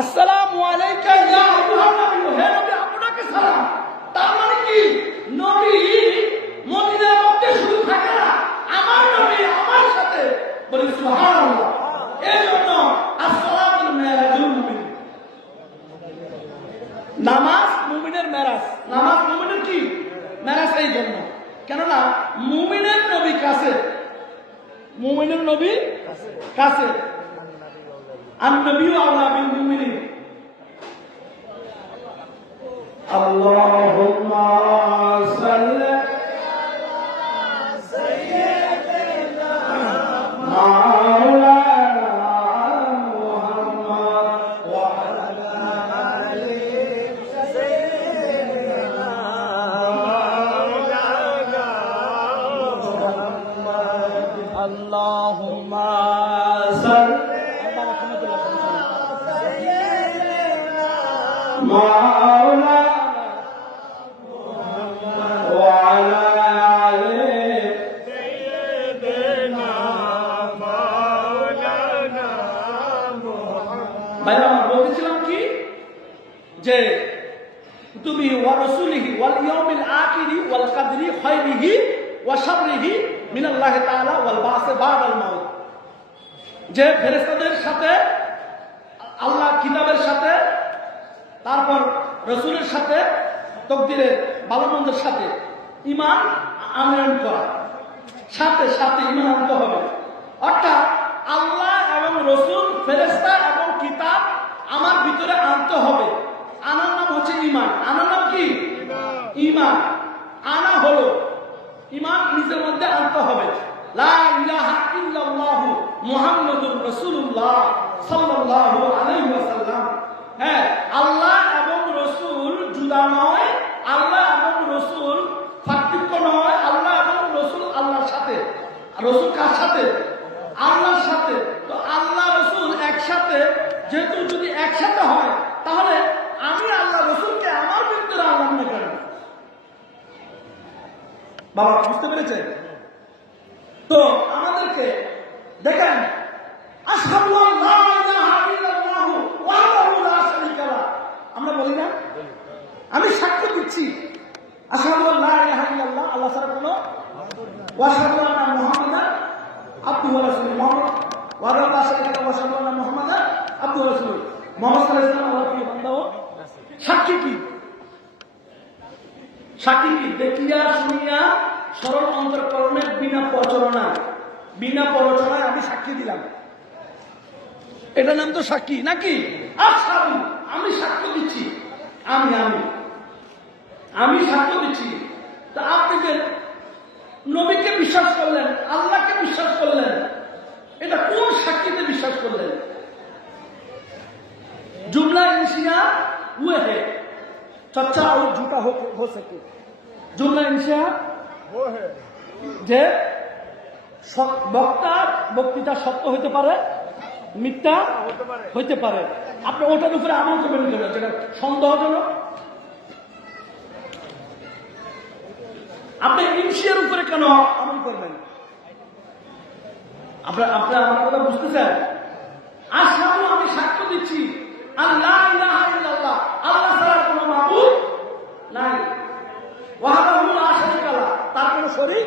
আসসালামু আলাইকা ইয়া আইয়ুহান নবী, হে নবী আপনাকে সালাম। তার মানে কি? নবী মদিনার মধ্যে শুধু থাকে না, আমার নবী আমার সাথে। বলি সুবহানাল্লাহ। নামাজ মুমিনের মেরাজ, নামাজ মুমিনের কি মেরাজ, এই জন্য কেননা মুমিনের নবী কাছে, মুমিনের নবী কাছে, আর নবী আওলা বিল মুমিনিন। আল্লাহুম্মা সাল্লি বলতেছিলাম কি যে তুমি ওয়া রাসূলিহি ওয়াল ইয়াউমিল আখিরি ওয়াল কদরি খায়রিহি ওয়া শাররিহি মিনাল্লাহি তাআলা ওয়াল বাসে বাদাল মাউত, যে ফেরেশতাদের সাথে, আল্লাহ কিতাবের সাথে, তারপর রাসূলের সাথে, তাকদীরের ভালো মন্দের সাথে ঈমান আনয়ন করা, সাথে সাথে ঈমান আনতে হবে। অর্থাৎ আল্লাহ এবং রাসূল, ফেরেশতা এবং কিতাব আমার ভিতরে আনতে হবে। আনার নাম হচ্ছে ঈমান। আনার নাম কি? ঈমান। আনা হলো ঈমান, নিজের মধ্যে আনতে হবে। লা ইলাহা ইল্লাল্লাহু মুহাম্মাদুর রাসূলুল্লাহ সাল্লাল্লাহু আলাইহি ওয়াসাল্লাম। হ্যাঁ, আল্লাহ এবং রাসূল জুদা নয়, আল্লাহ এবং রাসূল পার্থক্য নয়, আল্লাহ এবং রাসূল আল্লাহর সাথে। রাসূল কার সাথে? আল্লাহর সাথে। তো আল্লাহ রাসূল একসাথে, যেহেতু যদি একসাথে হয় তাহলে আমি আল্লাহ রাসূলকে আমার ভিতরে আনলাম না কেন? বাবা বুঝতে পেরেছে? তো আমাদেরকে দেখেন, আশহাদু আল্লা ইলাহা ইল্লাল্লাহু ওয়াহদাহু লা শারীকা লাহু, আমরা বলি না? আমি সাক্ষ্য দিচ্ছি আশহাদু আল্লা ইলাহা ইল্লাল্লাহ, আল্লাহ ছাড়া কোনো, ওয়া আশহাদু আন্না মুহাম্মাদান আবদুহু ওয়া রাসূলুহু, মুহাম্মদ ওয়া লা শারীকা লাহু, ওয়া আশহাদু আন্না মুহাম্মাদান আবদুহু ওয়া রাসূলুহু, মুহাম্মদ সাল্লাল্লাহু আলাইহি ওয়াসাল্লাম আল্লাহর প্রিয় বান্দা ও সাক্ষী। কি সাক্ষী? কি? দেখিয়া শুনিয়া সরল অন্তরকরণের বিনা প্রচারণায়, বিনা প্ররোচনায় আমি সাক্ষী দিলাম, এটা নাম তো সাক্ষী নাকি? আশহাদু, আমি সাক্ষ্য দিচ্ছি, আমি আমি আমি সাক্ষ্য দিচ্ছি। তা আপনি যে নবীকে বিশ্বাস করলেন, আল্লাহকে বিশ্বাস করলেন, এটা কোন সাক্ষীতে বিশ্বাস করলেন? जुमला इंशिया हुए है, सच्चा और झूठा हो सके। जुमला इंशिया वो है যে বক্তা বক্তৃতা সত্য হইতে পারে, মিথ্যা হইতে পারে। আপনি ওটার উপরে আমল করবেন কেন? যেটা সন্দেহজনক। আপনি ইনশিয়ার উপরে কেন আমল করবেন? আপনি আমার কথা বুঝতেছেন? আশহাদু, আমি সাক্ষ্য দিচ্ছি আল্লাহ ইলাহা ইল্লাল্লাহ, আল্লাহ ছাড়া কোনো মাবুদ নাই, ওয়াহদাহু লা শারীকা লাহু, তার কোনো শরীক,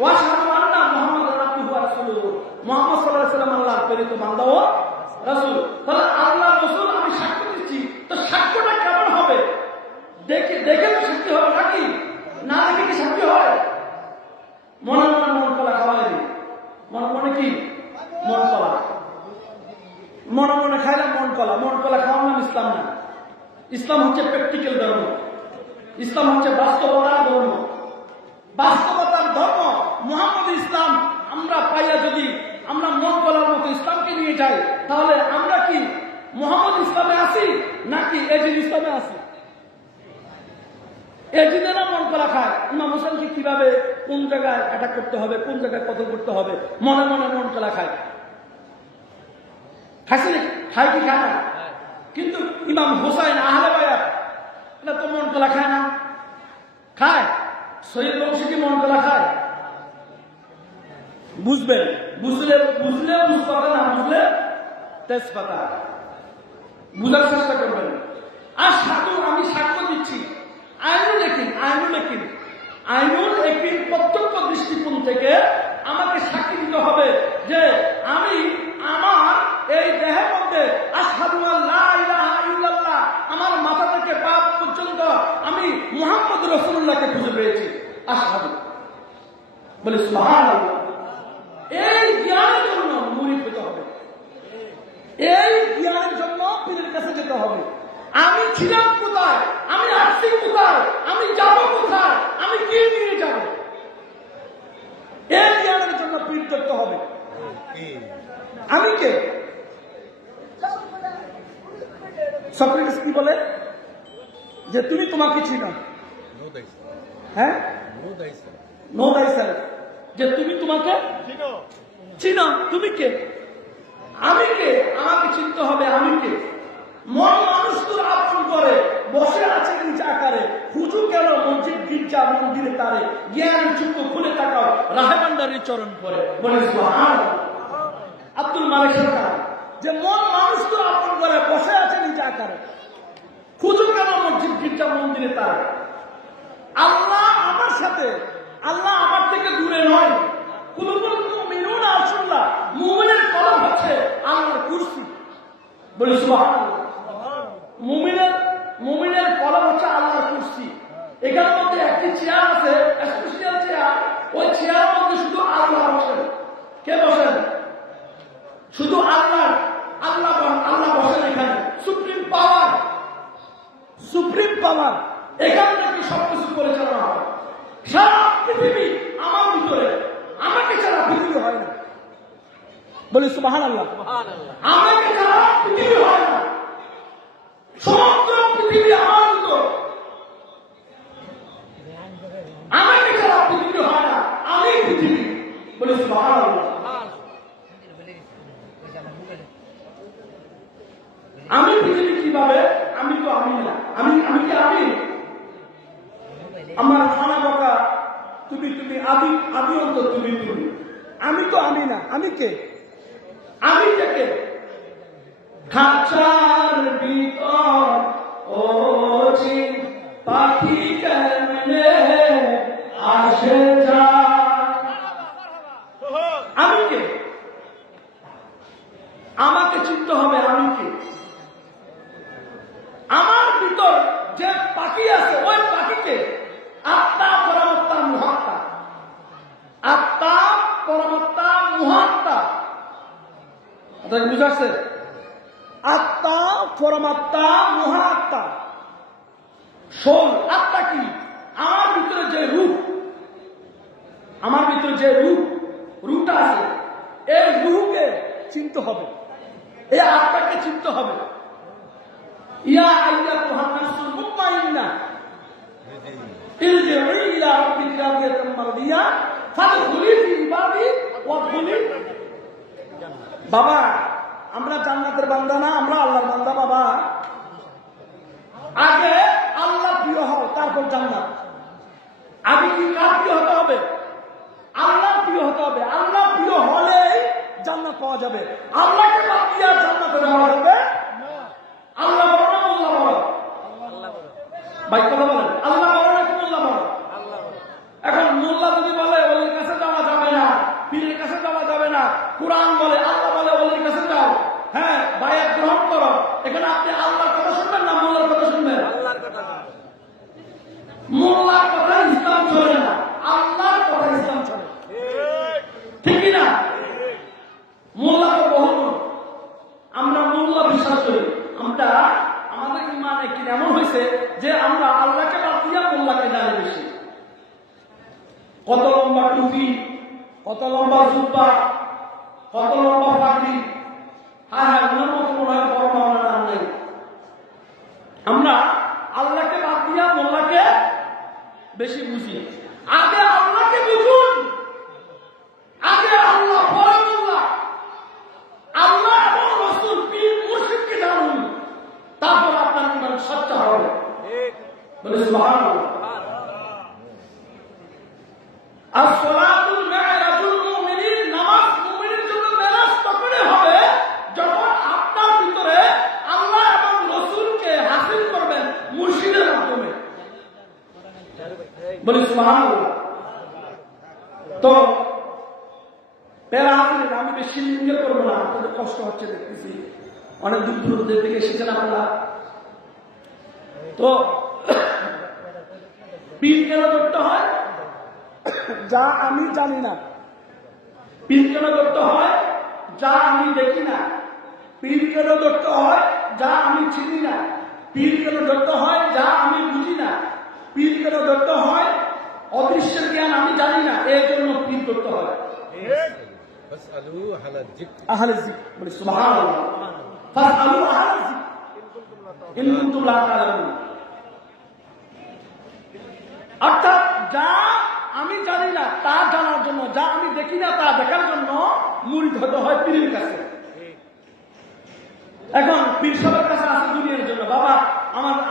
ওয়া আশহাদু আন্না মুহাম্মাদান আবদুহু ওয়া রাসূলুহু, মুহাম্মদ সাল্লাল্লাহু আলাইহি ওয়াসাল্লাম আল্লাহর প্রেরিত বান্দা ও রাসূল। তাহলে আল্লাহ রাসূল আমি সাক্ষ্য দিচ্ছি, তো সাক্ষ্যটা কেমন হবে? দেখে দেখে তো সাক্ষী হবে নাকি? না দেখে কি সাক্ষী হয়? মনে মনে মন কলা খাওয়াই দিই, মনে মনে কি মন কলা, মনে মনে খাইলাম মন কলা। মন কলা খাওয়ার নাম ইসলাম না। ইসলাম হচ্ছে প্র্যাকটিক্যাল ধর্ম, ইসলাম হচ্ছে বাস্তবতার ধর্ম। বাস্তবতার ধর্ম মুহাম্মদ ইসলাম আমরা পাইয়া যদি আমরা মন কলার মতো ইসলামকে নিয়ে যাই, তাহলে আমরা কি মুহাম্মদ ইসলামে আছি নাকি এজিদ ইসলামে আছি? এজিদেরা মন কলা খায়। ইমাম হোসেনকে কিভাবে কোন জায়গায় অ্যাটাক করতে হবে, কোন জায়গায় কতল করতে হবে, মনে মনে মন কলা খায়। খাইছে খায় কি খায় না? কিন্তু ইমাম হোসাইন আহলে বায়াত এটা তো মন কলা খায় না, খায়। শহীদ বংশী কি মন কলা খায়? বুঝবেন, বুঝলে বুঝলে বুঝপাতা, না বুঝলে তেজপাতা। বুঝার চেষ্টা করবেন। আশহাদু, আমি সাক্ষ্য দিচ্ছি। আইনুল ইয়াকিন, আইনুল ইয়াকিন, আইনুল ইয়াকিন প্রত্যক্ষ দৃষ্টিকোণ থেকে আমাকে সাক্ষী দিতে হবে যে আমি আমার এই দেহের মধ্যে আশহাদু আল্লা ইলাহা ইল্লাল্লাহ আমার মাথা থেকে আল্লাহকে খুঁজে পেয়েছি, আশহাদু, বলে সুবহানাল্লাহ। এই জ্ঞানের জন্য মুরিদ হতে হবে, এই জ্ঞানের জন্য পীরের কাছে যেতে হবে। আমি ছিলাম কোথায়, আমি আসছি কোথায়, আমি যাব কোথায়, আমি কি নিয়ে যাব, এই জ্ঞানের জন্য পীর ধরতে হবে। আমি কে? সক্রেটিস কি বলে যে তুমি তোমাকে চিনো, হ্যাঁ, নো দাইসেলফ, যে তুমি তোমাকে চিনো, তুমি কে, আমি কে, আমাকে চিনতে হবে আমি কে। মন মানুষ তো আপন করে বসে আছে নিচে আকারে, হুজু কেন মসজিদ গির্জা মন্দিরে তারে, জ্ঞান চক্ষু খুলে তাকাও রাহে ভান্ডারীর চরণ পরে, বলে সুবহানাল্লাহ। আব্দুল মালিক সরকার, যে মন মানুষ তো আপন করে বসে আছে নিচে আকারে, হুজু কেন মসজিদ গির্জা মন্দিরে তারে। আল্লাহ আমার সাথে, আল্লাহ আমার থেকে দূরে নয়। কুলুবুল মুমিনুনা আল্লাহ, মুমিনের কলম হচ্ছে আল্লাহর কুরসি, বলি সুবহানাল্লাহ। মুমিনের কলম হচ্ছে আল্লাহর কুরসি। এখানের মধ্যে একটি চেয়ার আছে, স্পেশাল চেয়ার, ওই চেয়ারের মধ্যে শুধু আল্লাহ বসেন। কে বসেন? শুধু আল্লাহ বসেন এখানে। সুপ্রিম পাওয়ার এখান থেকে সবকিছু পরিচালনা হয়। সারা পৃথিবী আমার ভিতরে, আমাকে ছাড়া পৃথিবী হয় না, বলি সুবহানাল্লাহ। আমাকে ছাড়া পৃথিবী হয় না, সমগ্র পৃথিবী আমার ভিতর, আমাকে ছাড়া পৃথিবী হয় না, আমি পৃথিবী, বলি সুবহানাল্লাহ। আমি পৃথিবী কিভাবে? আমি তো আমি না, আমি কি আমি? আমার খানা বাবা তুমি আদি অন্ত তুমি, আমি তো আমি না, আমি কে? আমি থেকে খাঁচার ভিতর ও চিন পাখি কেমনে আসে যায়, আমি কে? আমাকে চিনতে হবে আমি কে। আমার ভিতর যে পাখি আছে, ওই পাখিকে আত্মা পরমাত্মা মুহাত্মা, আত্মা পরমাত্মা মুহাত্মা, বুঝাচ্ছে? আত্মা পরমাত্মা মুহাত্মা, সোল। আত্মা কি? আমার ভিতরে যে রূপ, আমার ভিতরে যে রূপটা আছে, এই রূপকে চিনতে হবে, এই আত্মাকে চিনতে হবে। ইয়া আইয়াতুহান নাফসুল মুতমাইন্নাহ ইরজিই ইলা রাব্বিকা রাদিয়াতাম মারদিয়া ফাদখুলি ফি ইবাদি ওয়াদখুলি। বাবা, আমরা জান্নাতের বান্দা না, আমরা আল্লাহর বান্দা। বাবা, আগে আল্লাহ প্রিয় হও, তারপর জান্নাত। আগে কি কার প্রিয় হতে হবে? আল্লাহ প্রিয় হতে হবে। আল্লাহ প্রিয় হলেই জান্নাত পাওয়া যাবে। আল্লাহকে বাদ দিয়ে জান্নাতে যাওয়া যাবে? আল্লাহ বড় না মোল্লা বড়? ভাই কথা বলেন, আল্লাহ বড় নাকি মোল্লা বড়? এখন মোল্লা যদি বলে ওলির কাছে যাওয়া যাবে না, পীরের কাছে যাওয়া যাবে না, কোরআন বলে, আল্লাহ বলে ওলির কাছে যাও, হ্যাঁ বায়াত গ্রহণ করো, এখানে আপনি আল্লাহর কথা শুনবেন না মোল্লার কথা শুনবেন? আল্লাহর কথা। মোল্লার কথা ইসলাম চলে না, আল্লাহর কথা ইসলাম চলে, ঠিক না? মোল্লা তো বহু, আমরা মোল্লা বিশ্বাস করি। আমরা আমাদের ইমান একটি এমন হয়েছে যে আমরা আল্লাহকে বাদ দিয়া মোল্লাকে জানি বেশি। কত লম্বা টুপি, কত লম্বা জুব্বা, কত লম্বা পাগড়ি, হ্যাঁ ওনার মতো মনে হয় বড় মামলা নাম নেই। আমরা আল্লাহকে বাদ দিয়া মোল্লাকে বেশি বুঝি। আগে আল্লাহকে বুঝুন, আগে আল্লাহ পরে মোল্লা, আল্লাহ এবং রাসূল পীর মুর্শিদকে জানুন, তারপর আপনার ইমান সচ্চা হবে, বলে সুবহানাল্লাহ। আসসালাতুল মি'রাজুল মুমিনিন, নামাজ মুমিনের জন্য মেরাজ তখনই হবে যখন আপনার ভিতরে আল্লাহ এবং রাসূলকে হাসিল করবেন মুর্শিদের মাধ্যমে, বলে সুবহানাল্লাহ। তো আমি বেশি লিঙ্গে করবো না, আপনাদের কষ্ট হচ্ছে দেখতেছি, অনেক দূর দূর থেকে এসেছেন আপনারা। তো পীর কেন ধরতে হয়? যা আমি জানি না। পীর কেন ধরতে হয়? যা আমি দেখি না। পীর কেন ধরতে হয়? যা আমি চিনি না। পীর কেন ধরতে হয়? যা আমি বুঝি না। পীর কেন ধরতে হয়? অদৃশ্যের জ্ঞান আমি জানি না, এই জন্য পীর ধরতে হয়। আহলে যিকর, বলি সুবহানাল্লাহ। ফাসআলু আহলে যিকর ইন কুনতুম লা তা'লামুন। অর্থাৎ যা আমি জানি না তা জানার জন্য, যা আমি দেখি না তা দেখার জন্য মুরিদ হতে হয় পীরের কাছে। এখন পীর সাহেবের কাছে আছে দুনিয়ার জন্য, বাবা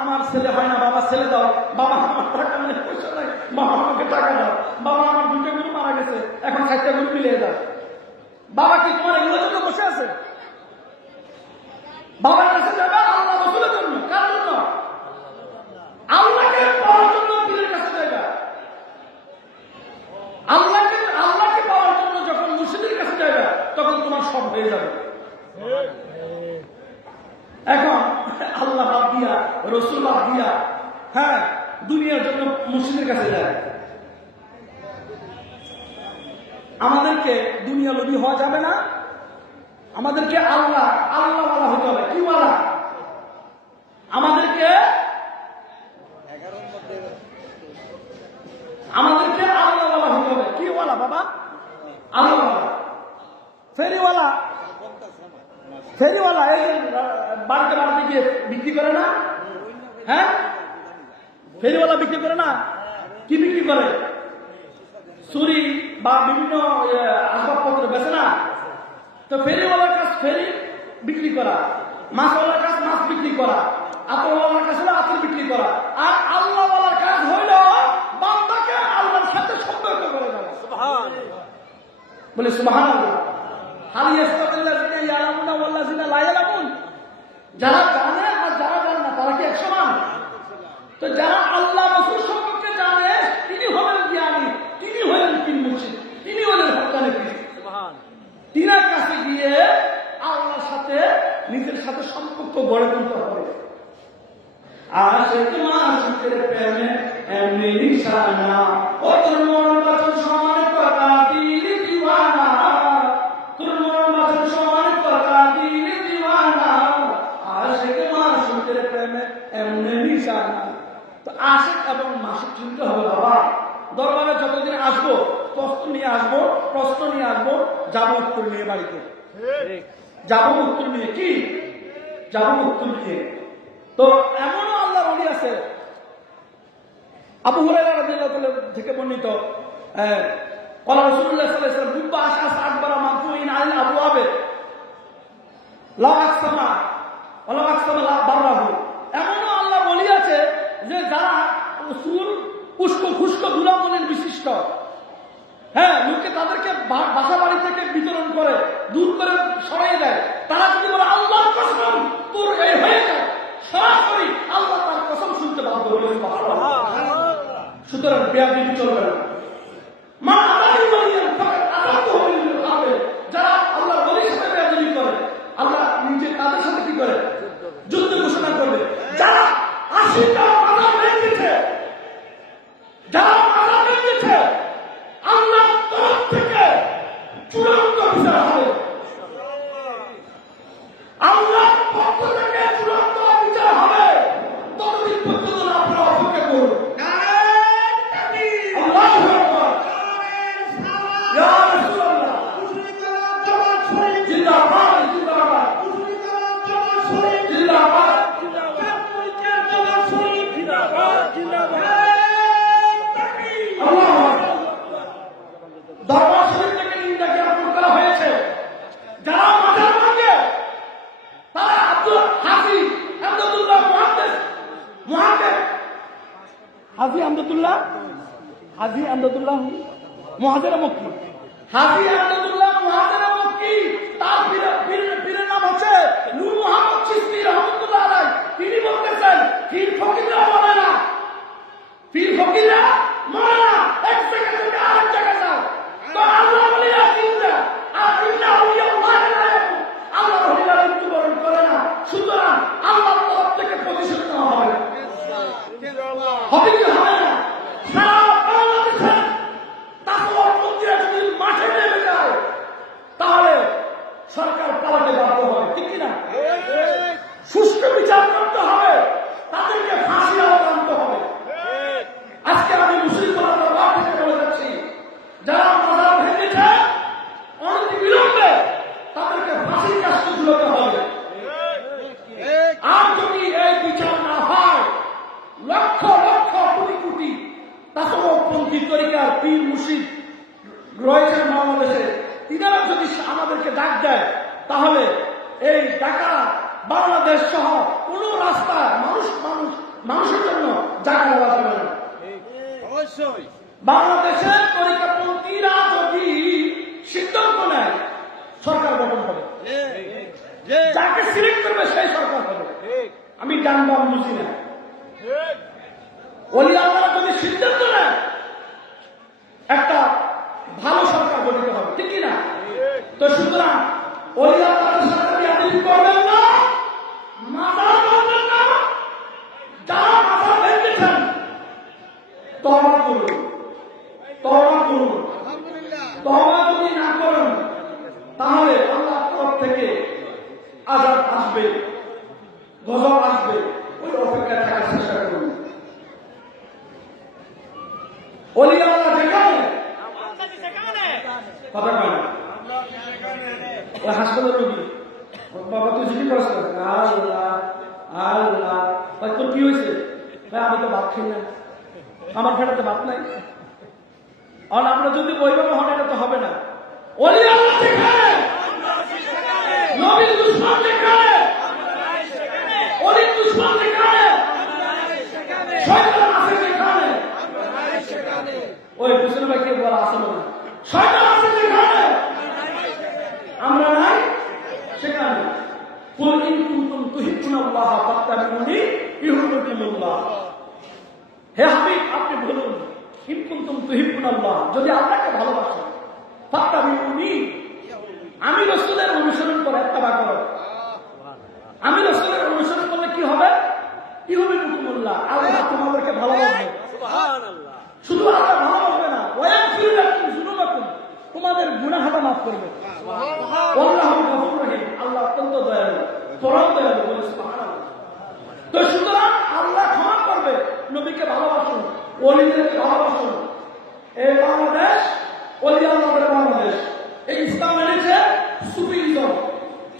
আমার ছেলে হয় না, বাবা ছেলে দাও, বাবা আমার টাকা নেই, পয়সা নাই, বাবা আমাকে টাকা দাও, বাবা আমার 2টা গরু মারা গেছে, এখন 4টা গরু মিলিয়ে দাও। বাবা কি তোমার এগুলোর জন্য বসে আছে? বাবার কাছে যাবে আল্লাহ রাসূলের জন্য। কার জন্য? আল্লাহকে পাওয়ার জন্য পীরের কাছে যাবে। আল্লাহকে পাওয়ার জন্য যখন মুর্শিদের কাছে যাবে তখন তোমার সব হয়ে যাবে। এখন আল্লাহ বাদ দিয়া, রসুল বাদ দিয়া, হ্যাঁ, দুনিয়ার জন্য মুর্শিদের কাছে যায়। আমাদেরকে দুনিয়া লোভী হওয়া যাবে না। আমাদেরকে আল্লাহ ওয়ালা হতে হবে। কি ওয়ালা? আমাদেরকে আল্লাহ ওয়ালা হতে হবে। কি ওয়ালা বাবা? আল্লাহ ওয়ালা। ফেরিওয়ালা, এই বাড়িতে গিয়ে বিক্রি করে না? হ্যাঁ, ফেরিওয়ালা বিক্রি করে না? কি বিক্রি করে? চুরি বা বিভিন্ন আসবাবপত্র বেচে না? তো ফেরিওয়ালার কাজ ফেরি বিক্রি করা, মাছওয়ালার কাজ মাছ বিক্রি করা, আতরওয়ালার কাজ হলো আতর বিক্রি করা। আর আল্লাহওয়ালার কাজ হইল বান্দাকে আল্লাহর সাথে সম্পর্ক করে দেওয়া। সুবহানাল্লাহ, বলে সুবহানাল্লাহ। যারা জানে আর যারা জানে না তারা কি এক সমান? তো যারা আল্লাহ রাসূল সম্পর্কে জানে তিনি হলেন জ্ঞানী, তিনি হলেন পীর মুর্শিদ, তিনি হলেন হক্কানি পীর। তিনার কাছে গিয়ে আল্লাহর সাথে নিজের সাথে সম্পর্ক গড়ে তুলতে হবে। আশিক মাশিকের প্রেমে এমনি নিশানা, ও তোর মন বাচন সমান কথা দিল দিওয়ানা, তোর মন বাচন সমান কথা দিল দিওয়ানা, আশিক মাশিকের প্রেমে এমনি নিশানা। তো আশিক এবং মাশিক চিনতে হবে বাবা। দরবারে যতদিন আসবো প্রশ্ন নিয়ে আসবো, যাবো উত্তর নিয়ে বাড়িতে, যাবো উত্তর নিয়ে। কি যাবো উত্তর নিয়ে? তো এমনও আল্লাহর ওলি আছে, আবু হুরায়রা রাদিয়াল্লাহু তাআলা থেকে বর্ণিত, قال رسول الله صلى الله عليه وسلم رب أشعث أكبر مدفوع عن الأبواب لا أقسم ولا أقسم لا بره। এমনও আল্লাহ ওলি আছে যে যারা চুল উস্কো খুস্কো দুরামনের বিশিষ্ট, হ্যাঁ, লোকে তাদেরকে বাসা বাড়ি থেকে বিতরণ করে, দূর করে সরাই দেয়। তারা যদি বলে আল্লাহর কসম তোর এই হয়ে যায়, সরাসরি আল্লাহ তার কসম শুনতে বাধ্য হয়ে। সুতরাং বেয়াদবি চলবে না। মা আদানি বলিয়েন যারা আল্লাহর ওলির সাথে বেয়াদবি করে, আল্লাহ নিজে তাদের সাথে কি করে? যুদ্ধ ঘোষণা করবে। যারা 80টা মাথা ভেঙেছে, যারা মাথা ভেঙেছে, আল্লাহ তরফ থেকে চূড়ান্ত বিচার হবে। আল্লাহ পক্ষ থেকে চূড়ান্ত বিচার হবে। ততদিন পর্যন্ত আপনারা অপেক্ষা করুন। আল্লাহু আকবার, ইয়া রাসূলুল্লাহ, জিন্দাবাদ, জিন্দাবাদ, জিন্দাবাদ, দরবার শরীফ থেকে নিন্দা জ্ঞাপন করা হয়েছে। যারা মাথার ভাঙে তারা হাজি আমদুল্লাহ মুহাজির মক্কি, হাজি আমদুল্লাহ মুহাজির মক্কি। তার পীরের নাম হচ্ছে নূর মুহাম্মদ চিশতি রাহমাতুল্লাহ আলাইহি। তিনি বলতেছেন পীর ফকিররা মরে না, পীর ফকিররা মরে না, এক জায়গা থেকে আরেক জায়গায় যাও। তো আল্লাহ ওলিরা জিন্দা, আর ইন্না আউলিয়াল্লাহ লা ইয়ামুত, আল্লাহ ওলিরা মৃত্যুবরণ করে না। সুতরাং আল্লাহর তরফ থেকে প্রতিশোধ নেওয়া হবে, হবে কি হবে না? বিচার করতে হবে, তাদেরকে ফাঁসি আনতে হবে। আজকে আমি মুসলিমরা দরবার থেকে বলে যাচ্ছি, যারা মাজার ভেঙেছে অনতি বিলম্বে তাদেরকে ফাঁসির কাছে ঝুলাতে হবে। আর যদি এই বিচার না হয়, লক্ষ লক্ষ কোটি কোটি তাসওয়ুফপন্থী তরিকার পীর মুর্শিদ রয়েছেন বাংলাদেশে, তিনারা যদি আমাদেরকে ডাক দেয়, তাহলে এই ঢাকা বাংলাদেশ সহ কোন রাস্তা মানুষের জন্য জায়গা দেওয়া যাবে না। অবশ্যই বাংলাদেশের তরিকাপন্থীরা যদি সিদ্ধান্ত নেয়, সরকার গঠন হবে, যাকে সিলেক্ট করবে সেই সরকার হবে। আমি ডান বাম বুঝি না। ওলি আল্লাহ যদি সিদ্ধান্ত নেয়, একটা ভালো সরকার গঠিত হবে, ঠিক কিনা? তো সুতরাং ওলি আল্লাহর সাথে বিয়াদবি করবেন না, মাজার ভাঙবেন না। যারা মাজার ভেঙেছেন তওবা করুন, তওবা করুন। তওবা যদি না করেন, তাহলে আল্লাহর তরফ থেকে আযাব আসবে, গজব আসবে। ওই অপেক্ষায় থাকার চেষ্টা করুন। ওলি আল্লাহ যেখানে কথা কয় না, ওই হাসপাতালের রোগী, বাবা তুই জিজ্ঞেস করছ আল্লাহ আল্লাহ, ভাই তোর কি হয়েছে? ভাই আমি তো ভাত খাই না, আমার ফেটাতে ভাত নাই। আর আমরা যদি ওইভাবে হন, এটা তো হবে না। ওলি আল্লাহ যেখানে, নবীর দুশমন যেখানে, ওলির দুশমন যেখানে, শয়তান আছে যেখানে, ওই দুশমন ভাই কে বলা আসলে না, শয়তান আছে যেখানে, আমরা নাই সেখানে। কুল ইন কুনতুম তুহিব্বুনাল্লাহ ফাত্তাবিউনি ইউহিব্বুকুমুল্লাহ। হে হাবিব, আপনি বলুন, ইন কুনতুম তুহিব্বুনাল্লাহ, যদি আল্লাহকে ভালোবাসেন, ফাত্তাবিউনি, আমি রাসূলের অনুসরণ করে ইত্তেবা করো। আমি রাসূলের অনুসরণ করলে কি হবে? ইউহিব্বুকুমুল্লাহ, আল্লাহ তোমাদেরকে ভালোবাসবে। সুবহানাল্লাহ। শুধু আল্লাহ ভালোবাসবে না, ওয়ায়াগফিরু লাকুম যুনুবাকুম, তোমাদের গুনাহটা মাফ করবে। আল্লাহু গফুর রহিম, আল্লাহ অত্যন্ত দয়ালু, পরম দয়ালু। বলে সুবহানাল্লাহ। তো সুতরাং আল্লাহ ক্ষমা করবে। নবীকে ভালোবাসুন, ওলিদেরকে ভালোবাসুন। এই বাংলাদেশ ওলি আল্লাহদের বাংলাদেশ। এই ইসলাম এনেছে সুফিজম,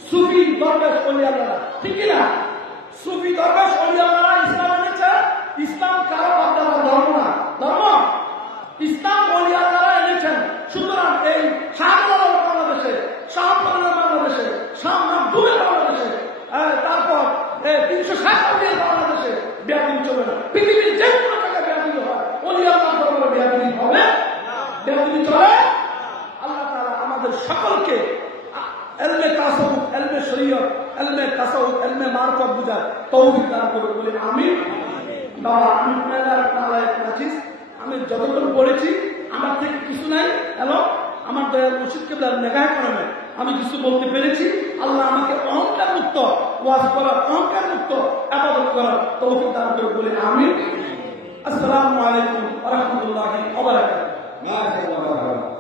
সুফি দরবেশ ওলি আল্লাহরা, ঠিক কিনা? সুফি দরবেশ ওলি আল্লাহরা ইসলাম এনেছে। ইসলাম কারো বাপদাদার ধর্ম না, ধর্ম ইসলাম ওলি আল্লাহরা এনেছেন। সুতরাং এই শাহজালাল বাংলাদেশে, শাহজালাল বাংলাদেশে, শাহ মাহবুবের বাংলাদেশে, তারপর 360 বাংলাদেশে বেয়াদবি চলবে না। পৃথিবীর যে কোনো জায়গায় বেয়াদবি হয়, ওলি আল্লাহর দরবারে বেয়াদবি হবে, বেয়াদবি চলে। আল্লাহ তাআলা আমাদের সকলকে ইলমে তাসাউফ, ইলমে শরীয়ত, ইলমে তাসাউফ, ইলমে মারফত বুঝার তৌফিক দান করুন, বলি আমিন। বাবা, আমি আমি যতক্ষণ পড়েছি, আমার থেকে কিছু নাই, এবং আমার দয়াল মুর্শিদ কিবলার নেগাহ কারণে আমি কিছু বলতে পেরেছি। আল্লাহ আমাকে অহংকার মুক্ত ওয়াজ করার, অহংকার মুক্ত ইবাদত করার তৌফিক দান করুন, বলি আমিন। আসসালামু আলাইকুম ওয়া রাহমাতুল্লাহি ওয়া বারাকাতুহু।